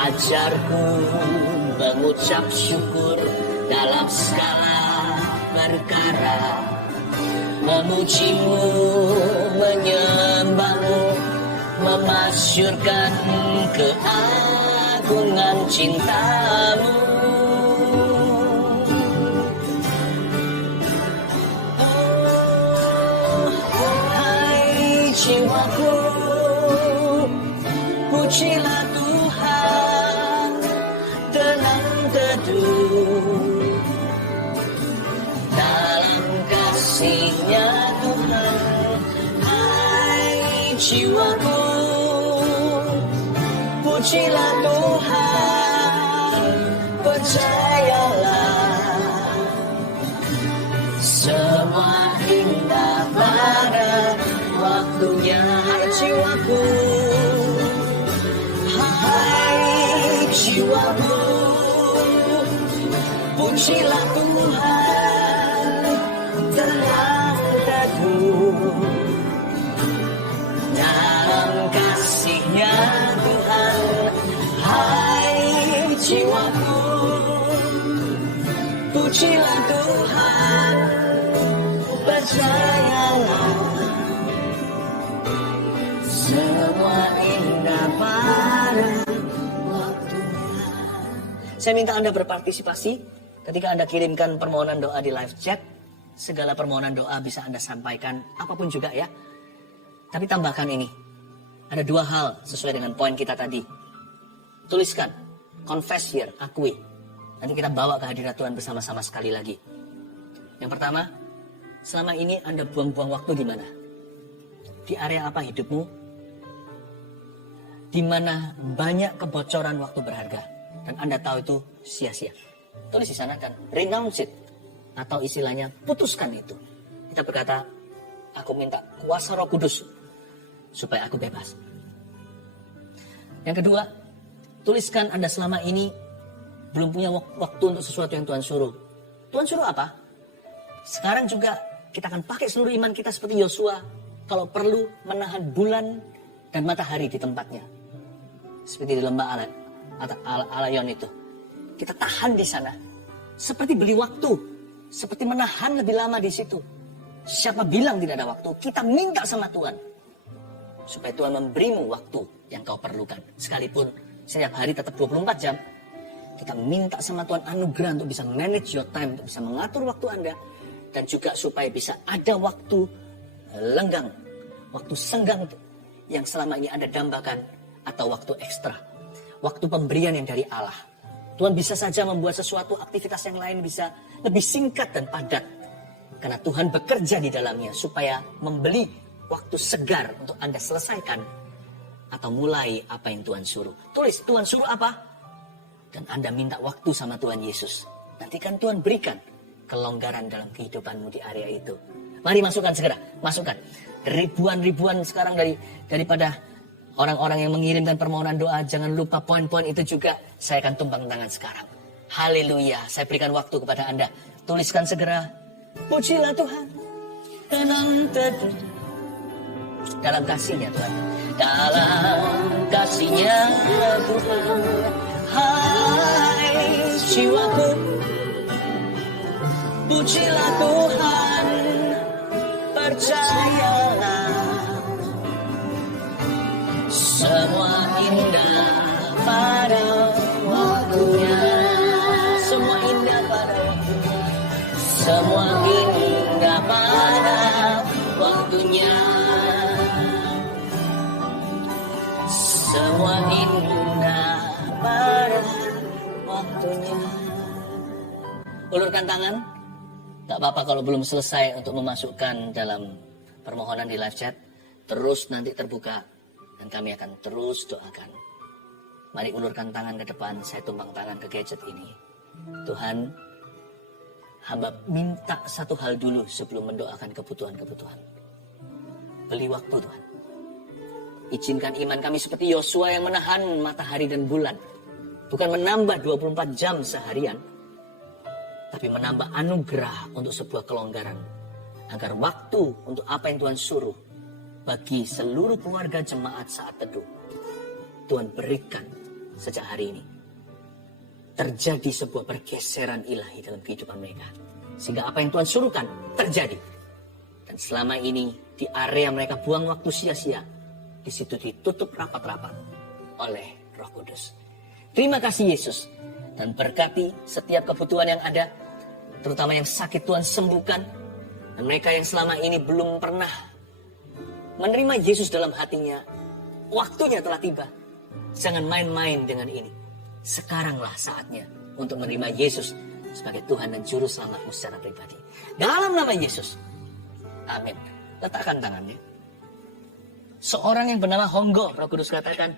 Ajarku mengucap syukur dalam segala perkara, memuji-Mu, menyembah-Mu, memasyurkan keagungan cinta-Mu. Jiwaku, pujilah Tuhan, tenang teduh dalam kasih-Nya Tuhan. Hai jiwaku, pujilah Tuhan, percayalah semua indah pada waktunya. Hai jiwaku, hai jiwaku, pujilah Tuhan, tenang teduh dalam kasih-Nya Tuhan. Hai jiwaku, pujilah Tuhan, percayalah, semua indah pada waktunya. Saya minta Anda berpartisipasi ketika Anda kirimkan permohonan doa di live chat. Segala permohonan doa bisa Anda sampaikan, apapun juga ya. Tapi tambahkan ini, ada dua hal sesuai dengan poin kita tadi. Tuliskan, confess here, akui. Nanti kita bawa ke hadirat Tuhan bersama-sama sekali lagi. Yang pertama, selama ini Anda buang-buang waktu di mana? Di area apa hidupmu? Di mana banyak kebocoran waktu berharga. Dan Anda tahu itu sia-sia. Tulis di sana kan, renounce it. Atau istilahnya, putuskan itu. Kita berkata, aku minta kuasa Roh Kudus supaya aku bebas. Yang kedua, tuliskan Anda selama ini belum punya waktu untuk sesuatu yang Tuhan suruh. Tuhan suruh apa? Sekarang juga kita akan pakai seluruh iman kita seperti Yosua. Kalau perlu menahan bulan dan matahari di tempatnya. Seperti di lembah Alayon itu. Kita tahan di sana. Seperti beli waktu. Seperti menahan lebih lama di situ. Siapa bilang tidak ada waktu? Kita minta sama Tuhan. Supaya Tuhan memberimu waktu yang kau perlukan. Sekalipun setiap hari tetap 24 jam. Kita minta sama Tuhan anugerah untuk bisa manage your time. Untuk bisa mengatur waktu Anda. Dan juga supaya bisa ada waktu lenggang. Waktu senggang yang selama ini Anda dambakan. Atau waktu ekstra. Waktu pemberian yang dari Allah. Tuhan bisa saja membuat sesuatu aktivitas yang lain bisa lebih singkat dan padat. Karena Tuhan bekerja di dalamnya supaya membeli waktu segar untuk Anda selesaikan. Atau mulai apa yang Tuhan suruh. Tulis, Tuhan suruh apa? Dan Anda minta waktu sama Tuhan Yesus. Nanti kan Tuhan berikan kelonggaran dalam kehidupanmu di area itu. Mari masukkan segera, masukkan. Ribuan-ribuan sekarang daripada orang-orang yang mengirimkan permohonan doa, jangan lupa poin-poin itu juga saya akan tumpang tangan sekarang. Haleluya, saya berikan waktu kepada Anda. Tuliskan segera, pujilah Tuhan. Dalam kasih-Nya Tuhan. Dalam kasih-Nya Tuhan. Hai jiwaku, pujilah Tuhan. Percayalah. Semua indah pada waktunya. Semua indah pada waktunya. Semua indah pada waktunya. Semua indah pada waktunya. Ulurkan tangan. Gak apa-apa kalau belum selesai untuk memasukkan dalam permohonan di live chat. Terus nanti terbuka. Dan kami akan terus doakan. Mari ulurkan tangan ke depan. Saya tumpang tangan ke gadget ini. Tuhan, hamba minta satu hal dulu sebelum mendoakan kebutuhan-kebutuhan. Beli waktu Tuhan. Izinkan iman kami seperti Yosua yang menahan matahari dan bulan. Bukan menambah 24 jam seharian. Tapi menambah anugerah untuk sebuah kelonggaran. Agar waktu untuk apa yang Tuhan suruh. Bagi seluruh keluarga jemaat saat teduh. Tuhan berikan sejak hari ini. Terjadi sebuah pergeseran ilahi dalam kehidupan mereka. Sehingga apa yang Tuhan suruhkan terjadi. Dan selama ini di area mereka buang waktu sia-sia. Di situ ditutup rapat-rapat oleh Roh Kudus. Terima kasih Yesus. Dan berkati setiap kebutuhan yang ada. Terutama yang sakit Tuhan sembuhkan. Dan mereka yang selama ini belum pernah menerima Yesus dalam hatinya. Waktunya telah tiba. Jangan main-main dengan ini. Sekaranglah saatnya untuk menerima Yesus sebagai Tuhan dan Juru Selamatmu secara pribadi. Dalam nama Yesus. Amin. Letakkan tangannya. Seorang yang bernama Honggo, Roh Kudus katakan,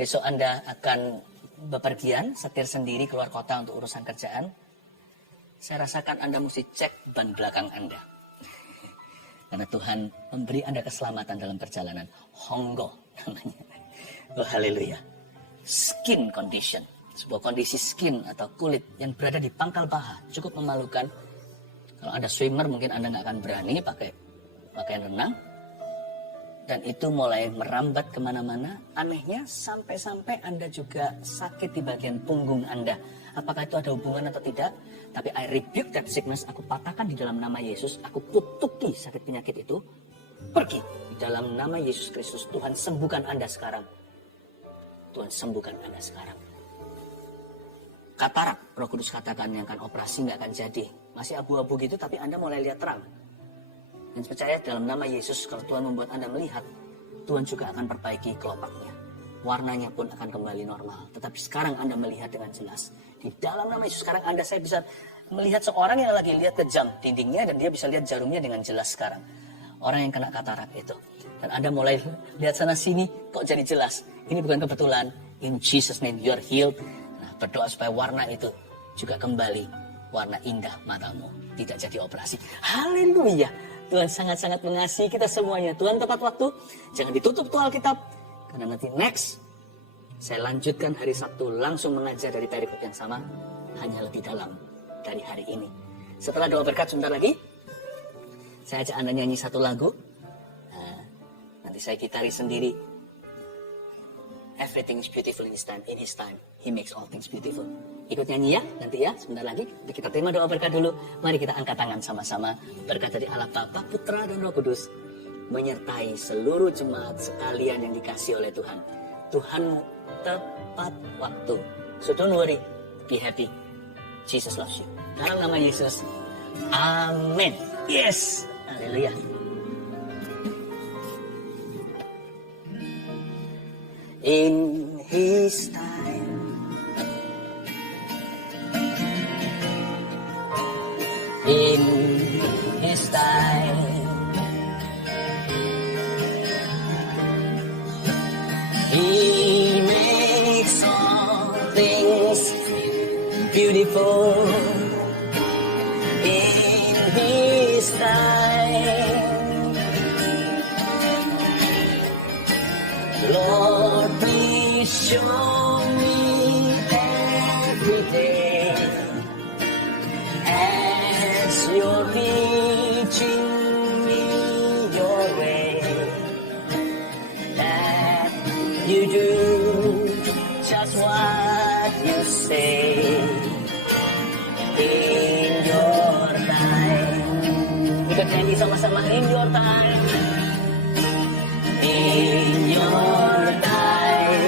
besok Anda akan bepergian, setir sendiri keluar kota untuk urusan kerjaan. Saya rasakan Anda mesti cek ban belakang Anda. Karena Tuhan memberi Anda keselamatan dalam perjalanan. Honggo namanya. Oh haleluya. Skin condition. Sebuah kondisi skin atau kulit yang berada di pangkal paha. Cukup memalukan. Kalau Anda swimmer mungkin Anda nggak akan berani pakai pakaian renang. Dan itu mulai merambat kemana-mana. Anehnya sampai-sampai Anda juga sakit di bagian punggung Anda. apakah itu ada hubungan atau tidak. Tapi I rebuke that sickness, aku patahkan di dalam nama Yesus, aku kutuki sakit penyakit itu. Pergi di dalam nama Yesus Kristus. Tuhan sembuhkan Anda sekarang. Tuhan sembuhkan Anda sekarang. Katarak, Roh Kudus katakan yang akan operasi nggak akan jadi. Masih abu-abu gitu tapi Anda mulai lihat terang. Dan percaya dalam nama Yesus, kalau Tuhan membuat Anda melihat, Tuhan juga akan perbaiki kelopaknya. Warnanya pun akan kembali normal. Tetapi sekarang Anda melihat dengan jelas. Di dalam nama Yesus sekarang Anda, saya bisa melihat seorang yang lagi lihat ke jam dindingnya dan dia bisa lihat jarumnya dengan jelas sekarang. Orang yang kena katarak itu. Dan Anda mulai lihat sana sini kok jadi jelas. Ini bukan kebetulan. In Jesus name you are healed. Nah, berdoa supaya warna itu juga kembali warna indah matamu. Tidak jadi operasi. Haleluya. Tuhan sangat-sangat mengasihi kita semuanya. Tuhan tepat waktu. Jangan ditutup tuh Alkitab. Karena nanti next, saya lanjutkan hari Sabtu langsung mengajar dari perikop yang sama, hanya lebih dalam dari hari ini. Setelah doa berkat sebentar lagi, saya ajak Anda nyanyi satu lagu. Nah, nanti saya gitari sendiri. Everything is beautiful in His time. In His time, He makes all things beautiful. Ikut nyanyi ya, nanti ya, sebentar lagi. Kita terima doa berkat dulu. Mari kita angkat tangan sama-sama. Berkat dari Allah Bapa, Putra, dan Roh Kudus menyertai seluruh jemaat sekalian yang dikasihi oleh Tuhan. Tuhanmu tepat waktu. So don't worry, be happy. Jesus loves you. Dalam nama Yesus. Amin. Yes. Haleluya. In His time. In His time. He makes all things beautiful in His time. Lord, please show me every day as You're teaching me Your way. You do just what You say in Your time. Kita nyanyi sama-sama in Your time. In Your time.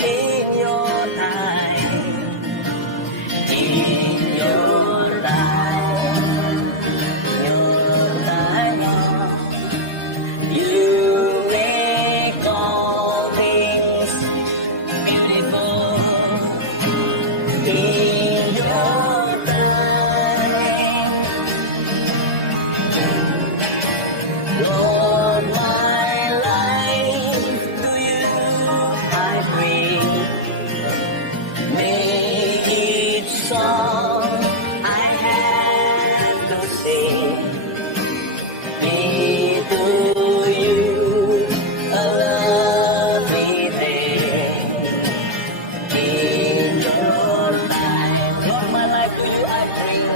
In Your time. In Your time. Your time. You make all things beautiful in Your time. Lord, my life to You I bring. May each song I have to sing be to You a lovely day. In Your time, Lord, my life to You I bring.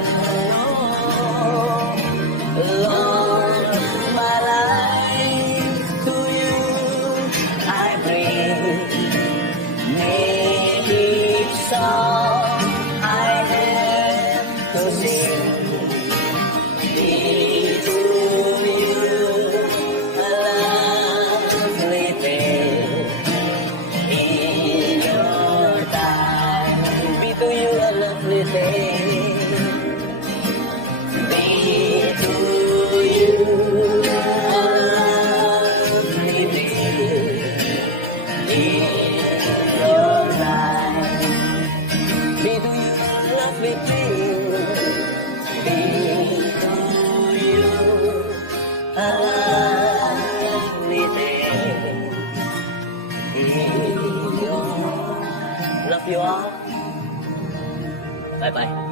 Lord, my life to You I bring. May each song I have to sing be to You a lovely day. In Your time, be to You a lovely day. Be to You a lovely day. In Your time, be to You a lovely day. Be to You a lovely day. In Your, love you all. Bye bye.